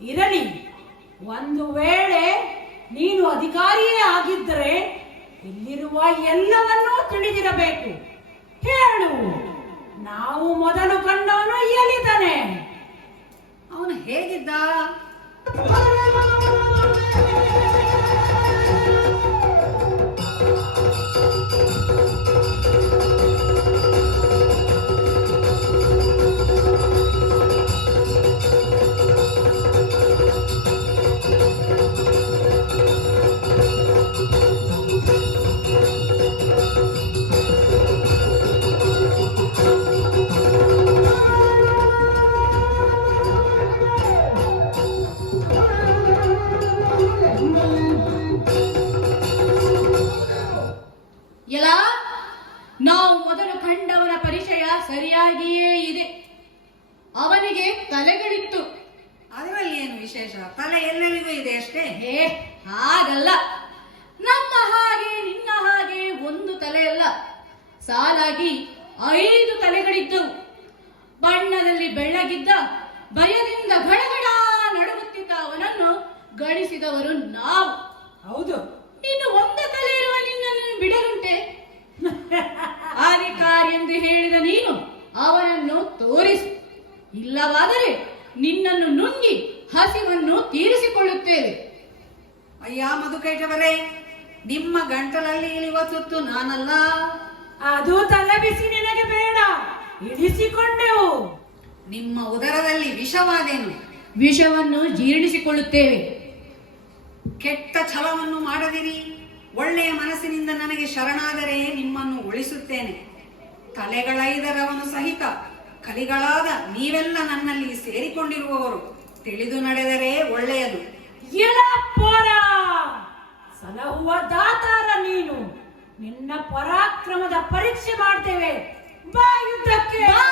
ಇರಲಿ, ಒಂದು ವೇಳೆ ನೀನು ಅಧಿಕಾರಿಯೇ ಆಗಿದ್ದರೆ ಇಲ್ಲಿರುವ ಎಲ್ಲವನ್ನೂ ತಿಳಿದಿರಬೇಕು. ಹೇಳು, ನಾವು ಮೊದಲು ಕಂಡವನು ಎಲ್ಲಿದ್ದಾನೆ? ಅವನು ಹೇಗಿದ್ದ? ಎಲ್ಲ, ನಾವು ಮೊದಲು ಕಂಡವನ ಪರಿಚಯ ಸರಿಯಾಗಿಯೇ ಇದೆ. ಅವನಿಗೆ ತಲೆಗಳಿತ್ತು. ಅದರಲ್ಲಿ ಏನು ವಿಶೇಷ? ತಲೆ ಎಲ್ಲರಿಗೂ ಇದೆ ಅಷ್ಟೇ. ಹೇ, ಹಾಗಲ್ಲ. ನಮ್ಮ ಹಾಗೆ ನಿನ್ನ ಹಾಗೆ ಒಂದು ತಲೆಯಲ್ಲ, ಸಾಲಾಗಿ 5 ತಲೆಗಳಿದ್ದವು. ಬಣ್ಣದಲ್ಲಿ ಬೆಳ್ಳಗಿದ್ದ, ಭಯದಿಂದ ಗಡಗಡ ನಡುಗುತ್ತಿದ್ದ ಅವನನ್ನು ಗಳಿಸಿದವರು ನಾವು. ಹೌದು, ಇನ್ನು ಒಂದು ತಲೆ ಇರುವ ನಿನ್ನನ್ನು ಬಿಡಲುಂಟೆ? ಅಧಿಕಾರಿ ಎಂದು ಹೇಳಿದ ನೀನು ಅವನನ್ನು ತೋರಿಸು, ಇಲ್ಲವಾದರೆ ನಿನ್ನನ್ನು ನುಂಗಿ ಹಸಿವನ್ನು ತೀರಿಸಿಕೊಳ್ಳುತ್ತೇವೆ. ಅಯ್ಯ ಮಧುಕೈಟವರೇ, ನಿಮ್ಮ ಗಂಟಲಲ್ಲಿ ಇಳಿಯುವ ತುತ್ತು ನಾನಲ್ಲ. ಅದು ತಲೆ ಬಿಸಿ ನಿನಗೆ ಬೇಡ, ಇಳಿಸಿಕೊಂಡೆವು. ನಿಮ್ಮ ಉದರದಲ್ಲಿ ವಿಷವಾದೇನು? ವಿಷವನ್ನು ಜೀರ್ಣಿಸಿಕೊಳ್ಳುತ್ತೇವೆ. ಕೆಟ್ಟ ಛಲವನ್ನು ಮಾಡದಿರಿ. ಒಳ್ಳೆಯ ಮನಸ್ಸಿನಿಂದ ನನಗೆ ಶರಣಾದರೆ ನಿಮ್ಮನ್ನು ಉಳಿಸುತ್ತೇನೆ. ತಲೆಗಳೈದರವನು ಸಹಿತ ಕಲಿಗಳಾದ ನೀವೆಲ್ಲ ನನ್ನಲ್ಲಿ ಸೇರಿಕೊಂಡಿರುವವರು. ತಿಳಿದು ನಡೆದರೆ ಒಳ್ಳೆಯದು. ಎಲಪ್ಪೋರ, ಸಲಹುವ ದಾತಾರ ನೀನು. ನಿನ್ನ ಪರಾಕ್ರಮದ ಪರೀಕ್ಷೆ ಮಾಡ್ತೇವೆ. ಬಾ ಯುದ್ಧಕ್ಕೆ. ಬಾ.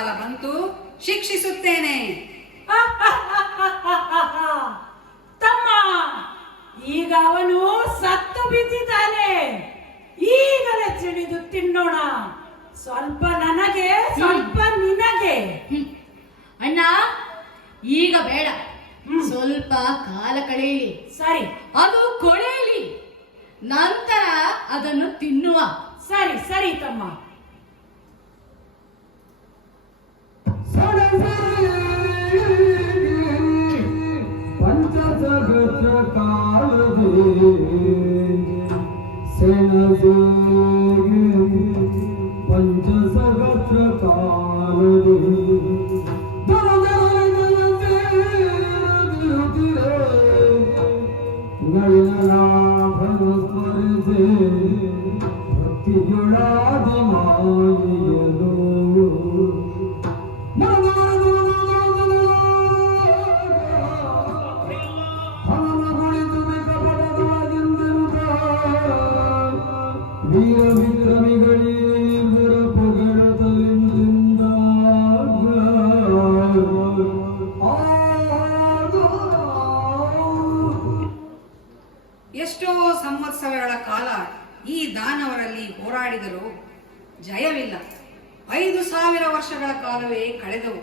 ಕಾಲ ಬಂತು, ಶಿಕ್ಷಿಸುತ್ತೇನೆ. ತಮ್ಮ, ಈಗ ಅವನು ಸತ್ತು ಬಿದ್ದಿದ್ದಾನೆ. ಈಗಲೇ ತಿಳಿದು ತಿನ್ನೋಣ. ಸ್ವಲ್ಪ ನನಗೆ, ಸ್ವಲ್ಪ ನಿನಗೆ. ಅಣ್ಣ, ಈಗ ಬೇಡ, ಸ್ವಲ್ಪ ಕಾಲ ಕಳೆಯಲಿ. ಸರಿ, ಅದು ಕೊಳೆಯಲಿ, ನಂತರ ಅದನ್ನು ತಿನ್ನುವ. ಸರಿ ಸರಿ ತಮ್ಮ. ಪಂಚಜಗತ್ರ ಕಾಲದೇ ಸೇನದೇ ಪಂಚಜಗತ್ರ ಕಾಲದೇ ನಳಿನಾಭನ ಸ್ಮರಿಸೆ ಭಕ್ತಿಯುಳಾದಿ ಮಾಯೆಯಲು ವೀರ ವಿಕ್ರಮಿಗಳೇ ಪೊಗಡತಲಿಂದ ಎಷ್ಟೋ ಸಂವತ್ಸರಗಳ ಕಾಲ ಈ ದಾನವರಲ್ಲಿ ಹೋರಾಡಿದರೂ ಜಯವಿಲ್ಲ. 5,000 ವರ್ಷಗಳ ಕಾಲವೇ ಕಳೆದವು.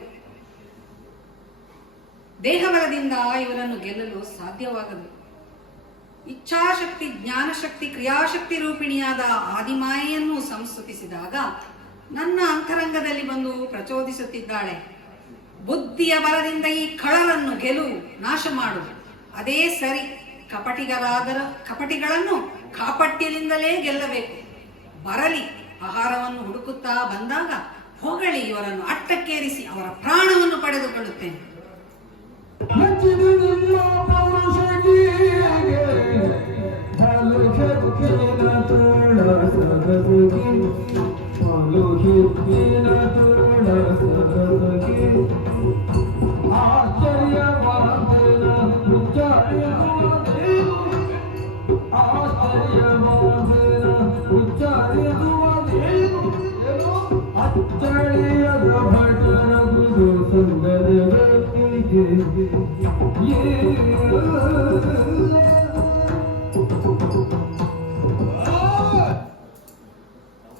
ದೇಹಬಲದಿಂದ ಇವರನ್ನು ಗೆಲ್ಲಲು ಸಾಧ್ಯವಾಗದು. ಇಚ್ಛಾಶಕ್ತಿ, ಜ್ಞಾನಶಕ್ತಿ, ಕ್ರಿಯಾಶಕ್ತಿ ರೂಪಿಣಿಯಾದ ಆದಿಮಾಯೆಯನ್ನು ಸಂಸ್ತುತಿಸಿದಾಗ ನನ್ನ ಅಂತರಂಗದಲ್ಲಿ ಬಂದು ಪ್ರಚೋದಿಸುತ್ತಿದ್ದಾಳೆ. ಬುದ್ಧಿಯ ಬಲದಿಂದ ಈ ಕಳಲನ್ನು ಗೆಲು, ನಾಶ ಮಾಡು. ಅದೇ ಸರಿ. ಕಪಟಿಗಳನ್ನು ಕಾಪಟ್ಯದಿಂದಲೇ ಗೆಲ್ಲಬೇಕು. ಬರಲಿ, ಆಹಾರವನ್ನು ಹುಡುಕುತ್ತಾ ಬಂದಾಗ ಹೊಗಳಿ ಇವರನ್ನು ಅಟ್ಟಕ್ಕೇರಿಸಿ ಅವರ ಪ್ರಾಣವನ್ನು ಪಡೆದುಕೊಳ್ಳುತ್ತೇನೆ.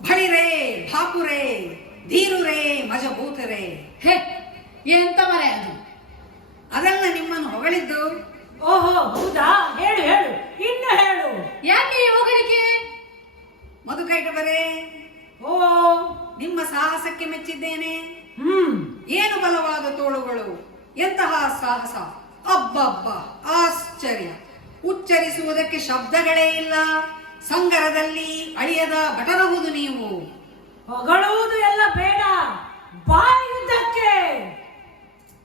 ಭೈರೇ, ಭಾಪುರೇ, ಧೀರುರೇ, ಮಜಬೂತರೇ. ಹೇ, ಎಂತ ಮರೆ ಅದು? ಅದೆಲ್ಲ ನಿಮ್ಮನ್ನು ಹೊಗಳಿದ್ದು. ಓಹೋ, ಹೌದಾ? ಹೇಳು ಹೇಳು, ಇನ್ನು ಹೇಳು. ಯಾಕೆ ಈ ಹೊಗಳಿಕೆ? ಮಧುಕೈಟಬರೇ, ಓ, ನಿಮ್ಮ ಸಾಹಸಕ್ಕೆ ಮೆಚ್ಚಿದ್ದೇನೆ. ಹ್ಮ್, ಏನು ಬಲವಾದ ತೋಳುಗಳು, ಎಂತಹ ಸಾಹಸ! ಅಬ್ಬಬ್ಬ, ಆಶ್ಚರ್ಯ! ಉಚ್ಚರಿಸುವುದಕ್ಕೆ ಶಬ್ದಗಳೇ ಇಲ್ಲ. ಸಂಗರದಲ್ಲಿ ಅಳಿಯದ ಭಟರಹುದು ನೀವು. ಹೊಗಳುವುದು ಎಲ್ಲ ಬೇಡ, ಬಾ ಯುದ್ಧಕ್ಕೆ.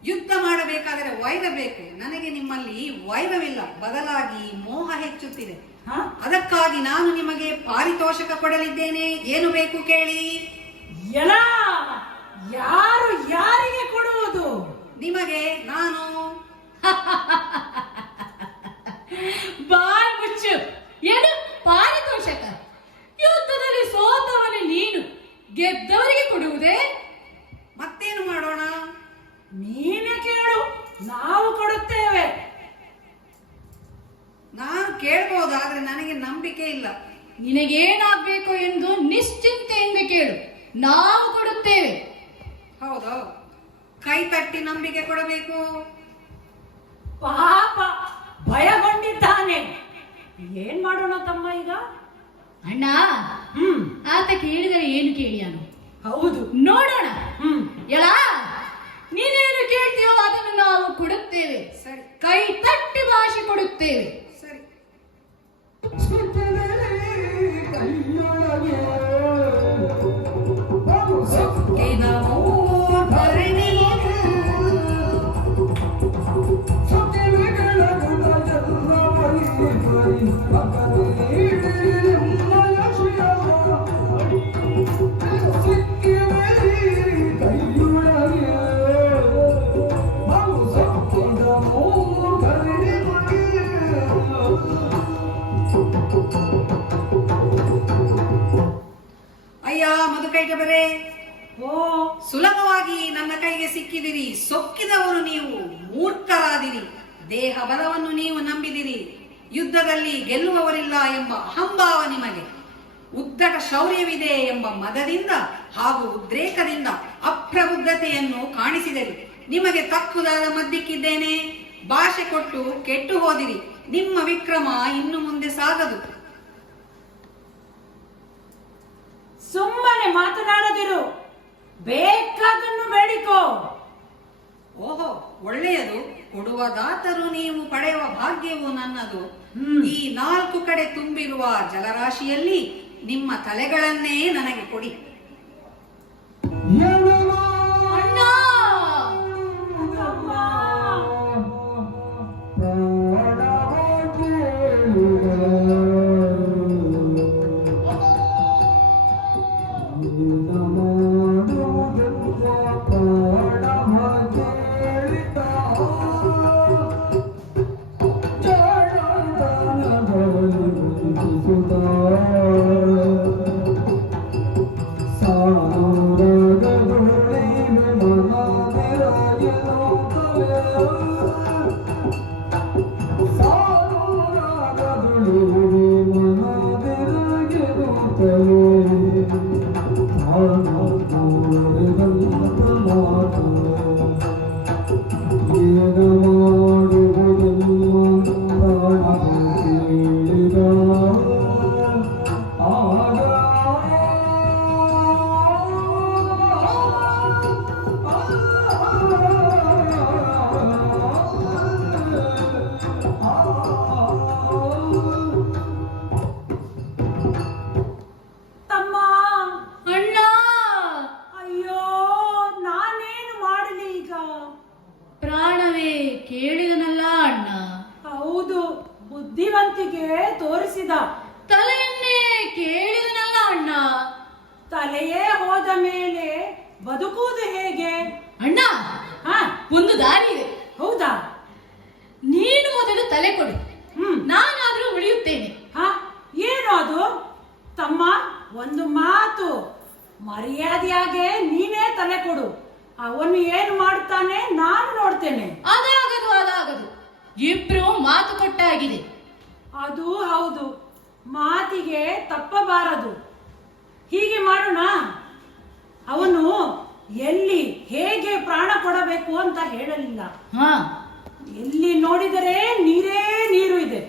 ಯುದ್ಧ ಮಾಡಬೇಕಾದರೆ ವೈರ ಬೇಕು. ನನಗೆ ನಿಮ್ಮಲ್ಲಿ ವೈರವಿಲ್ಲ, ಬದಲಾಗಿ ಮೋಹ ಹೆಚ್ಚುತ್ತಿದೆ. ಅದಕ್ಕಾಗಿ ನಾನು ನಿಮಗೆ ಪಾರಿತೋಷಕ ಕೊಡಲಿದ್ದೇನೆ. ಏನು ಬೇಕು ಕೇಳಿ. ಎಲ್ಲ ಯಾರು ಯಾರಿಗೆ ಕೊಡುವುದು? ನಿಮಗೆ ನಾನು. ಬಾಯ್ ಮುಚ್ಚು. ಏನು ಪಾರಿತೋಷಕ? ಯುದ್ಧದಲ್ಲಿ ಸೋತವನೇ ನೀನು, ಗೆದ್ದವರಿಗೆ ಕೊಡುವುದೇ? ಮತ್ತೇನು ಮಾಡೋಣ? ನೀನೇ ಕೇಳು, ನಾವು ಕೊಡುತ್ತೇವೆ. ನಾನು ಕೇಳ್ಬೋದಾದ್ರೆ ನನಗೆ ನಂಬಿಕೆ ಇಲ್ಲ. ನಿನಗೇನಾಗಬೇಕು ಎಂದು ನಿಶ್ಚಿಂತೆಯಿಂದ ಕೇಳು, ನಾವು ಕೊಡುತ್ತೇವೆ. ಹೌದು, ಕೈ ತಟ್ಟಿ ನಂಬಿಕೆ ಕೊಡಬೇಕು. ಪಾಪ, ಭಯಗೊಂಡಿದ್ದಾನೆ. ಏನ್ ಮಾಡೋಣ ತಮ್ಮ ಈಗ? ಅಣ್ಣ, ಆತ ಕೇಳಿದರೆ ಏನು ಕೇಳಿಯಾನು? ಹೌದು, ನೋಡೋಣ. ಎಲ್ಲ ನೀನೇನು ಕೇಳ್ತೀಯೋ ಅದನ್ನು ನಾವು ಕೊಡುತ್ತೇವೆ. ಸರಿ, ಕೈ ತಟ್ಟಿ ಭಾಷೆ ಕೊಡುತ್ತೇವೆ. ಸರಿ. ಕೈಯೊಳಗೆ ನನ್ನ ಕೈಗೆ ಸಿಕ್ಕಿದಿರಿ. ಸೊಕ್ಕಿದವರು ನೀವು, ಮೂರ್ಖರಾದಿರಿ. ದೇಹ ಬಲವನ್ನು ನೀವು ನಂಬಿದಿರಿ. ಯುದ್ಧದಲ್ಲಿ ಗೆಲ್ಲುವವರಿಲ್ಲ ಎಂಬ ಅಹಂಭಾವ ನಿಮಗೆ. ಉದ್ದಟ ಶೌರ್ಯವಿದೆ ಎಂಬ ಮದದಿಂದ ಹಾಗೂ ಉದ್ರೇಕದಿಂದ ಅಪ್ರಬುದ್ಧತೆಯನ್ನು ಕಾಣಿಸಿದರು. ನಿಮಗೆ ತಕ್ಕುದಾದ ಮದ್ದಿಕ್ಕಿದ್ದೇನೆ. ಭಾಷೆ ಕೊಟ್ಟು ಕೆಟ್ಟು ಹೋದಿರಿ. ನಿಮ್ಮ ವಿಕ್ರಮ ಇನ್ನು ಮುಂದೆ ಸಾಗದು. ಸುಮ್ಮನೆ ಮಾತನಾಡದಿರು, ಬೇಕಾದನ್ನು ಬೇಡಿಕೋ. ಓಹೋ, ಒಳ್ಳೆಯದು. ಕೊಡುವದಾತರು ನೀವು, ಪಡೆಯುವ ಭಾಗ್ಯವು ನನ್ನದು. ಈ 4 ಕಡೆ ತುಂಬಿರುವ ಜಲರಾಶಿಯಲ್ಲಿ ನಿಮ್ಮ ತಲೆಗಳನ್ನೇ ನನಗೆ ಕೊಡಿ. ಅಣ್ಣ, ಪ್ರಾಣವೇ ಕೇಳಿದನಲ್ಲ ಅಣ್ಣ. ಹೌದು, ಬುದ್ಧಿವಂತಿಕೆ ತೋರಿಸಿದ. ತಲೆಯನ್ನೇ ಕೇಳಿದನಲ್ಲ ಅಣ್ಣ. ತಲೆಯೇ ಹೋದ ಮೇಲೆ ಬದುಕುವುದು ಹೇಗೆ ಅಣ್ಣ? ಹಾ, ಒಂದು ದಾರಿ ಇದೆ. ಹೌದಾ? ನೀನು ಮೊದಲು ತಲೆ ಕೊಡು, ನಾನಾದ್ರೂ ಉಳಿಯುತ್ತೇನೆ. ಹಾ, ಏನು ಅದು? ತಮ್ಮ, ಒಂದು ಮಾತು, ಮರ್ಯಾದೆಯಾಗೆ ನೀನೇ ತಲೆ ಕೊಡು. ಅವನು ಏನು ಮಾಡ್ತಾನೆ ನಾನು ನೋಡ್ತೇನೆ. ಅದಾಗದು. ಇಬ್ರು ಮಾತು ಕೊಟ್ಟಾಗಿದೆ. ಅದು ಹೌದು, ಮಾತಿಗೆ ತಪ್ಪಬಾರದು. ಹೀಗೆ ಮಾಡೋಣ. ಅವನು ಎಲ್ಲಿ ಹೇಗೆ ಪ್ರಾಣ ಕೊಡಬೇಕು ಅಂತ ಹೇಳಲಿಲ್ಲ. ಎಲ್ಲಿ ನೋಡಿದರೆ ನೀರೇ ನೀರು ಇದೆ,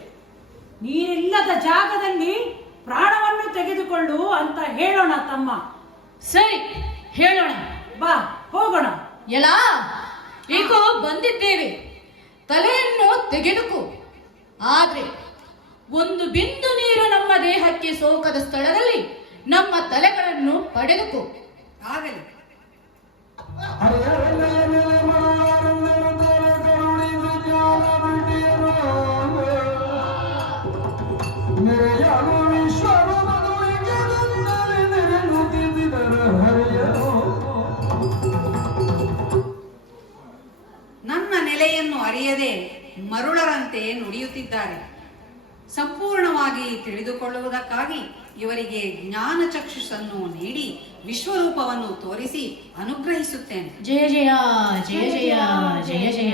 ನೀರಿಲ್ಲದ ಜಾಗದಲ್ಲಿ ಪ್ರಾಣವನ್ನು ತೆಗೆದುಕೊಳ್ಳು ಅಂತ ಹೇಳೋಣ ತಮ್ಮ. ಸರಿ, ಹೇಳೋಣ. ಬಾ, ಹೋಗೋಣ. ಎಲ್ಲ ಏಕೋ ಬಂದಿದ್ದೇವೆ, ತಲೆಯನ್ನು ತೆಗೆದುಕೋ. ಆದ್ರೆ ಒಂದು ಬಿಂದು ನೀರು ನಮ್ಮ ದೇಹಕ್ಕೆ ಸೋಕದ ಸ್ಥಳದಲ್ಲಿ ನಮ್ಮ ತಲೆಗಳನ್ನು ಪಡೆದುಕೋ. ಆಗಲಿ. ನನ್ನ ನೆಲೆಯನ್ನು ಅರಿಯದೆ ಮರುಳರಂತೆ ನುಡಿಯುತ್ತಿದ್ದಾರೆ. ಸಂಪೂರ್ಣವಾಗಿ ತಿಳಿದುಕೊಳ್ಳುವುದಕ್ಕಾಗಿ ಇವರಿಗೆ ಜ್ಞಾನ ಚಕ್ಷುಷನ್ನು ನೀಡಿ ವಿಶ್ವರೂಪವನ್ನು ತೋರಿಸಿ ಅನುಗ್ರಹಿಸುತ್ತೇನೆ. ಜಯ ಜಯ ಜಯ ಜಯ ಜಯ ಜಯ.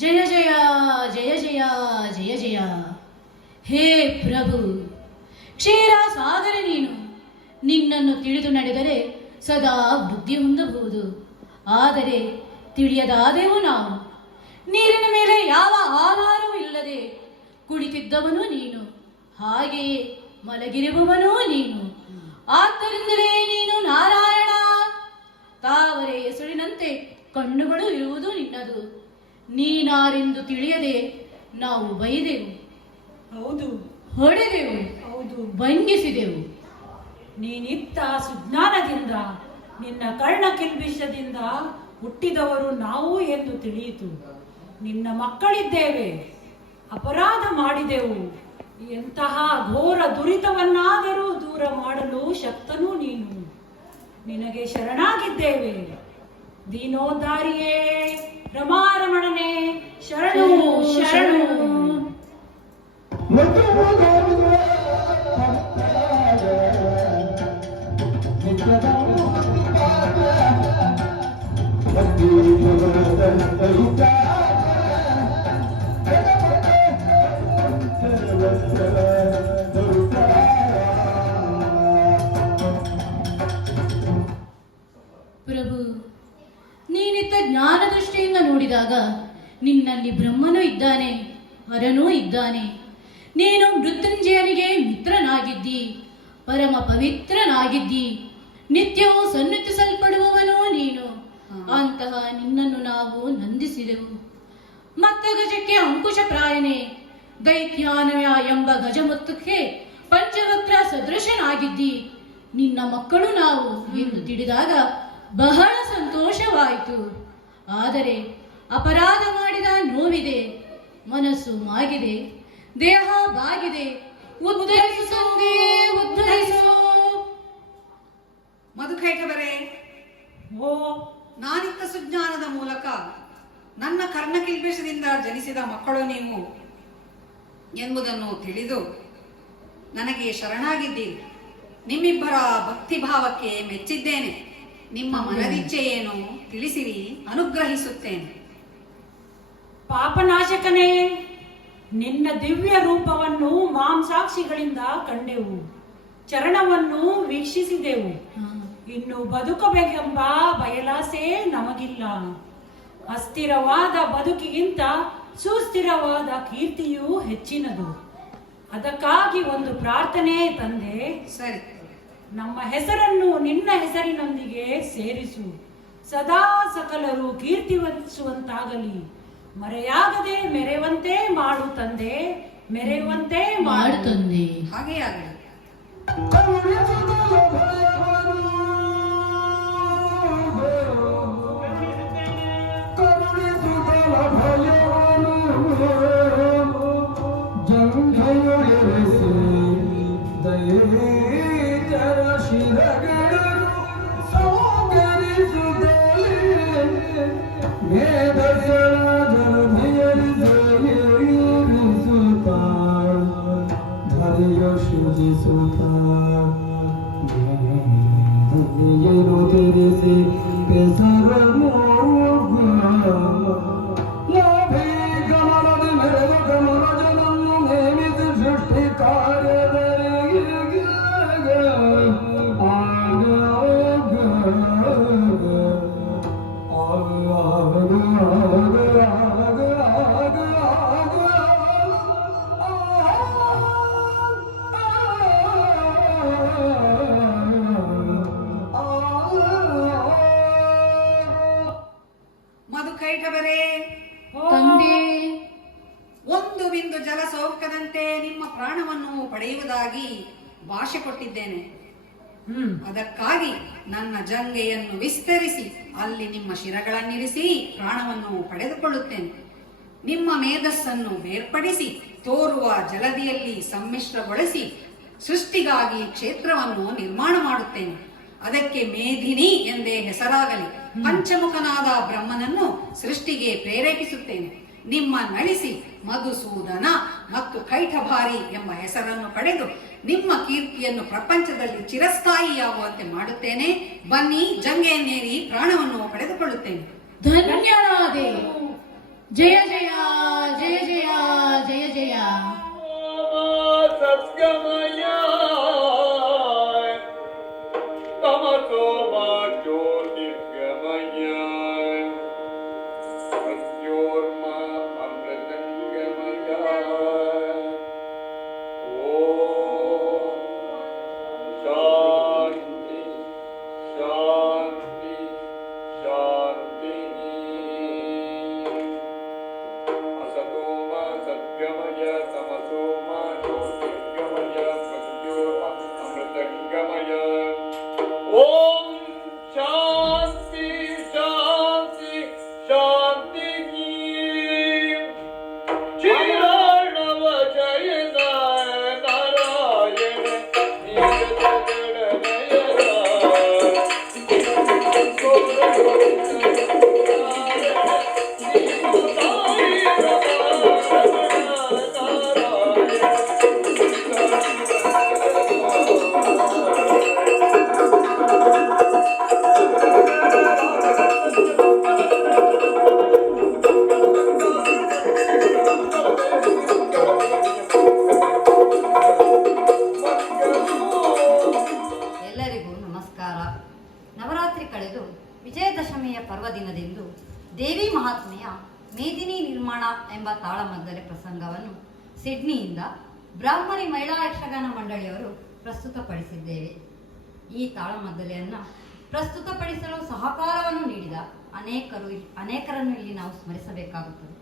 ಜಯ ಜಯ ಜಯ ಜಯ ಜಯ ಜಯ. ಹೇ ಪ್ರಭು, ಕ್ಷೀರ ಸಾಗರ ನೀನು. ನಿನ್ನನ್ನು ತಿಳಿದು ನಡೆದರೆ ಸದಾ ಬುದ್ಧಿ ಹೊಂದಬಹುದು. ಆದರೆ ತಿಳಿಯದಾದೆವು ನಾವು. ನೀರಿನ ಮೇಲೆ ಯಾವ ಆಧಾರವೂ ಇಲ್ಲದೆ ಕುಳಿತಿದ್ದವನು ನೀನು, ಹಾಗೆಯೇ ಮಲಗಿರುವವನೂ ನೀನು. ಆದ್ದರಿಂದಲೇ ನೀನು ನಾರಾಯಣ. ತಾವರೆ ಹೆಸರಿನಂತೆ ಕಣ್ಣುಗಳು ಇರುವುದು ನಿನ್ನದು. ನೀನಾರೆಂದು ತಿಳಿಯದೆ ನಾವು ಬೈದೆವು, ಹೌದು ಹೊಡೆದೆವು, ಹೌದು. ಭಂಗಿಸಿದೆವು. ನೀನಿತ್ತ ಸುಜ್ಞಾನದಿಂದ ನಿನ್ನ ಕರ್ಣ ಕಿಲ್ಬಿಷದಿಂದ ಹುಟ್ಟಿದವರು ನಾವು ಎಂದು ತಿಳಿಯಿತು. ನಿನ್ನ ಮಕ್ಕಳಿದ್ದೇವೆ, ಅಪರಾಧ ಮಾಡಿದೆವು. ಎಂತಹ ಘೋರ ದುರಿತವನ್ನಾದರೂ ದೂರ ಮಾಡಲು ಶಕ್ತನೂ ನೀನು. ನಿನಗೆ ಶರಣಾಗಿದ್ದೇವೆ. ದೀನೋದ್ಧಾರಿಯೇ, ರಮಾರಮಣನೆ, ಶರಣು ಶರಣು. ಪ್ರಭು, ನೀನಿತ್ತ ಜ್ಞಾನ ದೃಷ್ಟಿಯಿಂದ ನೋಡಿದಾಗ ನಿನ್ನಲ್ಲಿ ಬ್ರಹ್ಮನೂ ಇದ್ದಾನೆ, ಹರನೂ ಇದ್ದಾನೆ. ನೀನು ಮೃತ್ಯುಂಜಯನಿಗೆ ಮಿತ್ರನಾಗಿದ್ದಿ, ಪರಮ ಪವಿತ್ರನಾಗಿದ್ದಿ, ನಿತ್ಯವೂ ಸನ್ನಿಧಿಸಲ್ಪಡುವವನು ನೀನು. ಅಂತಹ ನಿನ್ನನ್ನು ನಾವು ನಂದಿಸಿದೆವು. ಮತ್ತ ಗಜಕ್ಕೆ ಅಂಕುಶ ಪ್ರಾಯನೆ, ದೈತ್ಯಾನಯ ಎಂಬ ಗಜಮುತ್ತಕ್ಕೆ ಪಂಚವಕ್ರ ಸದೃಶನಾಗಿದ್ದಿ. ನಿನ್ನ ಮಕ್ಕಳು ನಾವು ಎಂದು ತಿಳಿದಾಗ ಬಹಳ ಸಂತೋಷವಾಯಿತು. ಆದರೆ ಅಪರಾಧ ಮಾಡಿದ ನೋವಿದೆ, ಮನಸ್ಸು ಮಾಗಿದೆ, ದೇಹ ಬಾಗಿದೆ. ಉದ್ಧರಿಸು ತಂದೆ, ಉದ್ಧರಿಸು. ಮಧುಕೈಟವರೇ, ಓ, ನಾನಿತ್ತ ಸುಜ್ಞಾನದ ಮೂಲಕ ನನ್ನ ಕರ್ಣಕಿಲ್ಬೇಷದಿಂದ ಜನಿಸಿದ ಮಕ್ಕಳು ನೀವು ಎಂಬುದನ್ನು ತಿಳಿದು ನನಗೆ ಶರಣಾಗಿದ್ದೀರಿ. ನಿಮ್ಮಿಬ್ಬರ ಭಕ್ತಿಭಾವಕ್ಕೆ ಮೆಚ್ಚಿದ್ದೇನೆ. ನಿಮ್ಮ ಮನದಿಚ್ಛೆ ಏನು ತಿಳಿಸಿರಿ, ಅನುಗ್ರಹಿಸುತ್ತೇನೆ. ಪಾಪನಾಶಕನೇ, ನಿನ್ನ ದಿವ್ಯ ರೂಪವನ್ನು ಮಾಂಸಾಕ್ಷಿಗಳಿಂದ ಕಂಡೆವು, ಚರಣವನ್ನು ವೀಕ್ಷಿಸಿದೆವು. ಇನ್ನು ಬದುಕಬೇಕೆಂಬ ಬಯಲಾಸೆ ನಮಗಿಲ್ಲ. ಅಸ್ಥಿರವಾದ ಬದುಕಿಗಿಂತ ಸುಸ್ಥಿರವಾದ ಕೀರ್ತಿಯೂ ಹೆಚ್ಚಿನದು. ಅದಕ್ಕಾಗಿ ಒಂದು ಪ್ರಾರ್ಥನೆ ತಂದೆ. ಸರಿ, ನಮ್ಮ ಹೆಸರನ್ನು ನಿನ್ನ ಹೆಸರಿನೊಂದಿಗೆ ಸೇರಿಸು. ಸದಾ ಸಕಲರು ಕೀರ್ತಿವಂತಿಸುವಂತಾಗಲಿ. ಮರೆಯಾಗದೆ ಮೆರೆಯುವಂತೆ ಮಾಡು ತಂದೆ, ಮೆರೆಯುವಂತೆ ಮಾಡು ತಂದೆ. ಹಾಗೇ ಆಗಲಿ. ಮಧುಕೈಟವರೇ, ತಂದೆ, ಒಂದು ಬಿಂದು ಜಲ ಸೌಖ್ಯದಂತೆ ನಿಮ್ಮ ಪ್ರಾಣವನ್ನು ಪಡೆಯುವುದಾಗಿ ಭಾಷೆ ಕೊಟ್ಟಿದ್ದೇನೆ. ಅದಕ್ಕಾಗಿ ನನ್ನ ಜಂಗೆಯನ್ನು ವಿಸ್ತರಿಸಿ ಅಲ್ಲಿ ನಿಮ್ಮ ಶಿರಗಳನ್ನಿರಿಸಿ ಪ್ರಾಣವನ್ನು ಪಡೆದುಕೊಳ್ಳುತ್ತೇನೆ. ನಿಮ್ಮ ಮೇಧಸ್ಸನ್ನು ಬೇರ್ಪಡಿಸಿ ತೋರುವ ಜಲದಿಯಲ್ಲಿ ಸಮ್ಮಿಶ್ರಗೊಳಿಸಿ ಸೃಷ್ಟಿಗಾಗಿ ಕ್ಷೇತ್ರವನ್ನು ನಿರ್ಮಾಣ ಮಾಡುತ್ತೇನೆ. ಅದಕ್ಕೆ ಮೇಧಿನಿ ಎಂದೇ ಹೆಸರಾಗಲಿ. ಪಂಚಮುಖನಾದ ಬ್ರಹ್ಮನನ್ನು ಸೃಷ್ಟಿಗೆ ಪ್ರೇರೇಪಿಸುತ್ತೇನೆ. ನಿಮ್ಮ ನಳಿಸಿ ಮಧುಸೂದನ ಮತ್ತು ಕೈಠಭಾರಿ ಎಂಬ ಹೆಸರನ್ನು ಪಡೆದು ನಿಮ್ಮ ಕೀರ್ತಿಯನ್ನು ಪ್ರಪಂಚದಲ್ಲಿ ಚಿರಸ್ಥಾಯಿಯಾಗುವಂತೆ ಮಾಡುತ್ತೇನೆ. ಬನ್ನಿ, ಜಂಗೆಯನ್ನೇರಿ ಪ್ರಾಣವನ್ನು ಪಡೆದುಕೊಳ್ಳುತ್ತೇನೆ. ಧನ್ಯನಾದೆ. ಜಯ ಜಯ ಜಯ ಜಯ ಜಯ ಜಯ. ಸತ್ಯಮಯ ತಮಸೋ ಜ್ಯೋತಿರ್ಗಮಯ ಸತ್ಯೋರ್ಮ ಅಮೃತಂಗಮಯ ಓಂ ಶಾಂತಿ ಓಂ ಶಾಂತಿ ಶಾಂತಿ ಶಾಂತಿ ಶ್ರೀರಾಣವ ಜಯ ನಾರಾಯಣ ಎಲ್ಲರಿಗೂ ನಮಸ್ಕಾರ. ನವರಾತ್ರಿ ಕಳೆದು ವಿಜಯದಶಮಿಯ ಪರ್ವದಿನದಂದು ದೇವಿ ಮಹಾತ್ಮೆಯ ಮೇದಿನಿ ನಿರ್ಮಾಣ ಎಂಬ ತಾಳಮದ್ದಲೆ ಪ್ರಸಂಗವನ್ನು ಸಿಡ್ನಿಯಿಂದ ಬ್ರಾಹ್ಮಣಿ ಮಹಿಳಾ ಯಕ್ಷಗಾನ ಮಂಡಳಿಯವರು ಪ್ರಸ್ತುತಪಡಿಸಿದ್ದೇವೆ. ಈ ತಾಳಮದ್ದಲೆಯನ್ನು ಪ್ರಸ್ತುತಪಡಿಸಲು ಸಹಕಾರವನ್ನು ನೀಡಿದ ಅನೇಕರನ್ನು ಇಲ್ಲಿ ನಾವು ಸ್ಮರಿಸಬೇಕಾಗುತ್ತದೆ.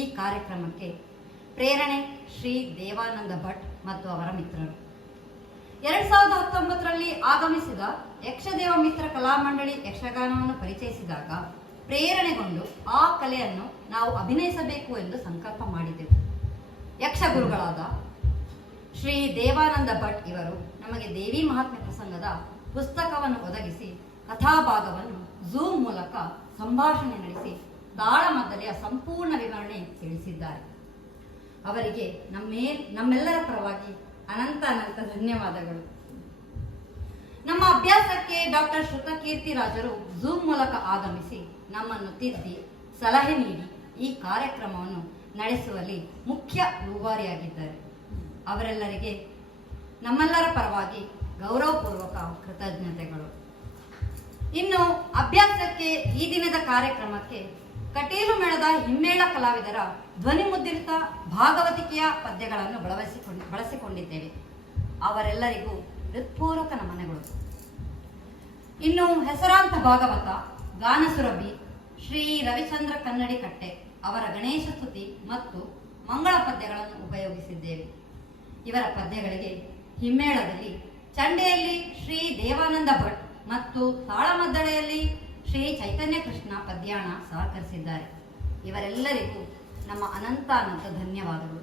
ಈ ಕಾರ್ಯಕ್ರಮಕ್ಕೆ ಪ್ರೇರಣೆ ಶ್ರೀ ದೇವಾನಂದ ಭಟ್ ಮತ್ತು ಅವರ ಮಿತ್ರರು. 2019ರಲ್ಲಿ ಆಗಮಿಸಿದ ಯಕ್ಷದೇವ ಮಿತ್ರ ಕಲಾಮಂಡಳಿ ಯಕ್ಷಗಾನವನ್ನು ಪರಿಚಯಿಸಿದಾಗ ಪ್ರೇರಣೆಗೊಂಡು ಆ ಕಲೆಯನ್ನು ನಾವು ಅಭಿನಯಿಸಬೇಕು ಎಂದು ಸಂಕಲ್ಪ ಮಾಡಿದೆವು. ಯಕ್ಷಗುರುಗಳಾದ ಶ್ರೀ ದೇವಾನಂದ ಭಟ್ ಇವರು ನಮಗೆ ದೇವಿ ಮಹಾತ್ಮೆ ಪ್ರಸಂಗದ ಪುಸ್ತಕವನ್ನು ಒದಗಿಸಿ ಕಥಾಭಾಗವನ್ನು ಝೂಮ್ ಮೂಲಕ ಸಂಭಾಷಣೆ ನಡೆಸಿ ತಾಳಮದ್ದಲೆಯ ಸಂಪೂರ್ಣ ವಿವರಣೆ ತಿಳಿಸಿದ್ದಾರೆ. ಅವರಿಗೆ ನಮ್ಮೆಲ್ಲರ ಪರವಾಗಿ ಅನಂತ ಧನ್ಯವಾದಗಳು. ನಮ್ಮ ಅಭ್ಯಾಸಕ್ಕೆ ಡಾಕ್ಟರ್ ಶ್ರುತಕೀರ್ತಿ ರಾಜರು ಝೂಮ್ ಮೂಲಕ ಆಗಮಿಸಿ ನಮ್ಮನ್ನು ತಿದ್ದಿ ಸಲಹೆ ನೀಡಿ ಈ ಕಾರ್ಯಕ್ರಮವನ್ನು ನಡೆಸುವಲ್ಲಿ ಮುಖ್ಯ ರೂವಾರಿಯಾಗಿದ್ದಾರೆ. ಅವರೆಲ್ಲರಿಗೆ ನಮ್ಮೆಲ್ಲರ ಪರವಾಗಿ ಗೌರವಪೂರ್ವಕ ಕೃತಜ್ಞತೆಗಳು. ಇನ್ನು ಅಭ್ಯಾಸಕ್ಕೆ ಈ ದಿನದ ಕಾರ್ಯಕ್ರಮಕ್ಕೆ ಕಟೀಲು ಮೇಳದ ಹಿಮ್ಮೇಳ ಕಲಾವಿದರ ಧ್ವನಿ ಮುದ್ರಿತ ಭಾಗವತಿಕೆಯ ಪದ್ಯಗಳನ್ನು ಬಳಸಿಕೊಂಡಿದ್ದೇವೆ. ಅವರೆಲ್ಲರಿಗೂ ಹೃತ್ಪೂರ್ವಕ ನಮನಗಳು. ಇನ್ನು ಹೆಸರಾಂತ ಭಾಗವತ ಗಾನಸುರಭಿ ಶ್ರೀ ರವಿಚಂದ್ರ ಕನ್ನಡಿ ಕಟ್ಟೆ ಅವರ ಗಣೇಶ ಸ್ತುತಿ ಮತ್ತು ಮಂಗಳ ಪದ್ಯಗಳನ್ನು ಉಪಯೋಗಿಸಿದ್ದೇವೆ. ಇವರ ಪದ್ಯಗಳಿಗೆ ಹಿಮ್ಮೇಳದಲ್ಲಿ ಚಂಡೆಯಲ್ಲಿ ಶ್ರೀ ದೇವಾನಂದ ಭಟ್ ಮತ್ತು ತಾಳಮದ್ದಳೆಯಲ್ಲಿ ಶ್ರೀ ಚೈತನ್ಯ ಕೃಷ್ಣ ಪದ್ಯಾಣ ಸಹಕರಿಸಿದ್ದಾರೆ. ಇವರೆಲ್ಲರಿಗೂ ನಮ್ಮ ಅನಂತ ಧನ್ಯವಾದಗಳು.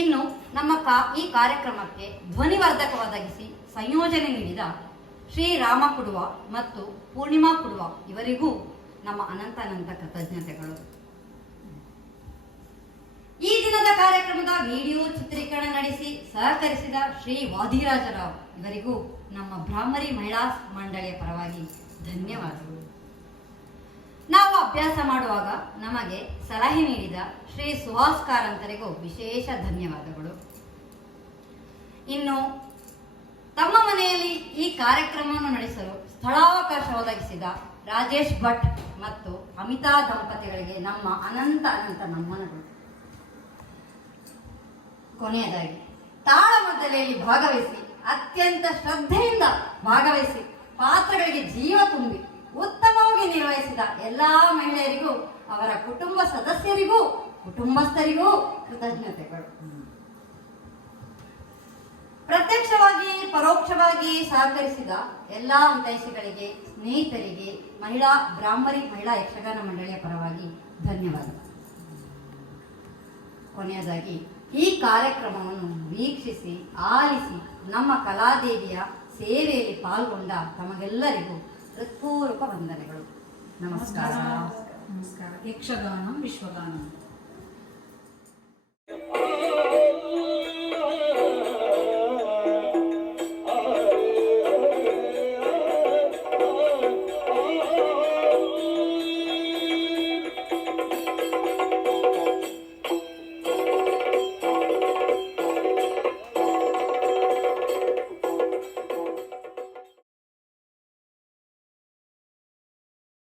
ಇನ್ನು ನಮ್ಮ ಈ ಕಾರ್ಯಕ್ರಮಕ್ಕೆ ಧ್ವನಿವರ್ಧಕ ಒದಗಿಸಿ ಸಂಯೋಜನೆ ನೀಡಿದ ಶ್ರೀ ರಾಮ ಕುಡುವ ಮತ್ತು ಪೂರ್ಣಿಮಾ ಕುಡುವ ಇವರಿಗೂ ನಮ್ಮ ಅನಂತ ಕೃತಜ್ಞತೆಗಳು. ಈ ದಿನದ ಕಾರ್ಯಕ್ರಮದ ವಿಡಿಯೋ ಚಿತ್ರೀಕರಣ ನಡೆಸಿ ಸಹಕರಿಸಿದ ಶ್ರೀ ವಾದಿರಾಜರಾವ್ ಇವರಿಗೂ ನಮ್ಮ ಬ್ರಾಹ್ಮಣಿ ಮಹಿಳಾ ಮಂಡಳಿಯ ಪರವಾಗಿ ಧನ್ಯವಾದಗಳು. ನಾವು ಅಭ್ಯಾಸ ಮಾಡುವಾಗ ನಮಗೆ ಸಲಹೆ ನೀಡಿದ ಶ್ರೀ ಸುಹಾಸ್ ಕಾರಂತರಿಗೂ ವಿಶೇಷ ಧನ್ಯವಾದಗಳು. ಇನ್ನು ತಮ್ಮ ಮನೆಯಲ್ಲಿ ಈ ಕಾರ್ಯಕ್ರಮವನ್ನು ನಡೆಸಲು ಸ್ಥಳಾವಕಾಶ ಒದಗಿಸಿದ ರಾಜೇಶ್ ಭಟ್ ಮತ್ತು ಅಮಿತಾ ದಂಪತಿಗಳಿಗೆ ನಮ್ಮ ಅನಂತ ನಮನಗಳು. ಕೊನೆಯದಾಗಿ ತಾಳಮದ್ದಲೆಯಲ್ಲಿ ಭಾಗವಹಿಸಿ ಅತ್ಯಂತ ಶ್ರದ್ಧೆಯಿಂದ ಭಾಗವಹಿಸಿ ಪಾತ್ರಗಳಿಗೆ ಜೀವ ತುಂಬಿ ಉತ್ತಮವಾಗಿ ನಿರ್ವಹಿಸಿದ ಎಲ್ಲಾ ಮಹಿಳೆಯರಿಗೂ ಅವರ ಕುಟುಂಬ ಸದಸ್ಯರಿಗೂ ಕುಟುಂಬಸ್ಥರಿಗೂ ಕೃತಜ್ಞತೆಗಳು. ಪ್ರತ್ಯಕ್ಷವಾಗಿ ಪರೋಕ್ಷವಾಗಿ ಸಹಕರಿಸಿದ ಎಲ್ಲಾ ಹಿತೈಷಿಗಳಿಗೆ, ಸ್ನೇಹಿತರಿಗೆ, ಬ್ರಾಹ್ಮಣಿ ಮಹಿಳಾ ಯಕ್ಷಗಾನ ಮಂಡಳಿಯ ಪರವಾಗಿ ಧನ್ಯವಾದಗಳು. ಕೊನೆಯದಾಗಿ ಈ ಕಾರ್ಯಕ್ರಮವನ್ನು ವೀಕ್ಷಿಸಿ ಆಲಿಸಿ ನಮ್ಮ ಕಲಾದೇವಿಯ ಸೇವೆಯಲ್ಲಿ ಪಾಲ್ಗೊಂಡ ತಮಗೆಲ್ಲರಿಗೂ ಹೃತ್ಪೂರ್ವಕ ವಂದನೆಗಳು. ನಮಸ್ಕಾರ. ನಮಸ್ಕಾರ. ಯಕ್ಷಗಾನ ವಿಶ್ವಗಾನ.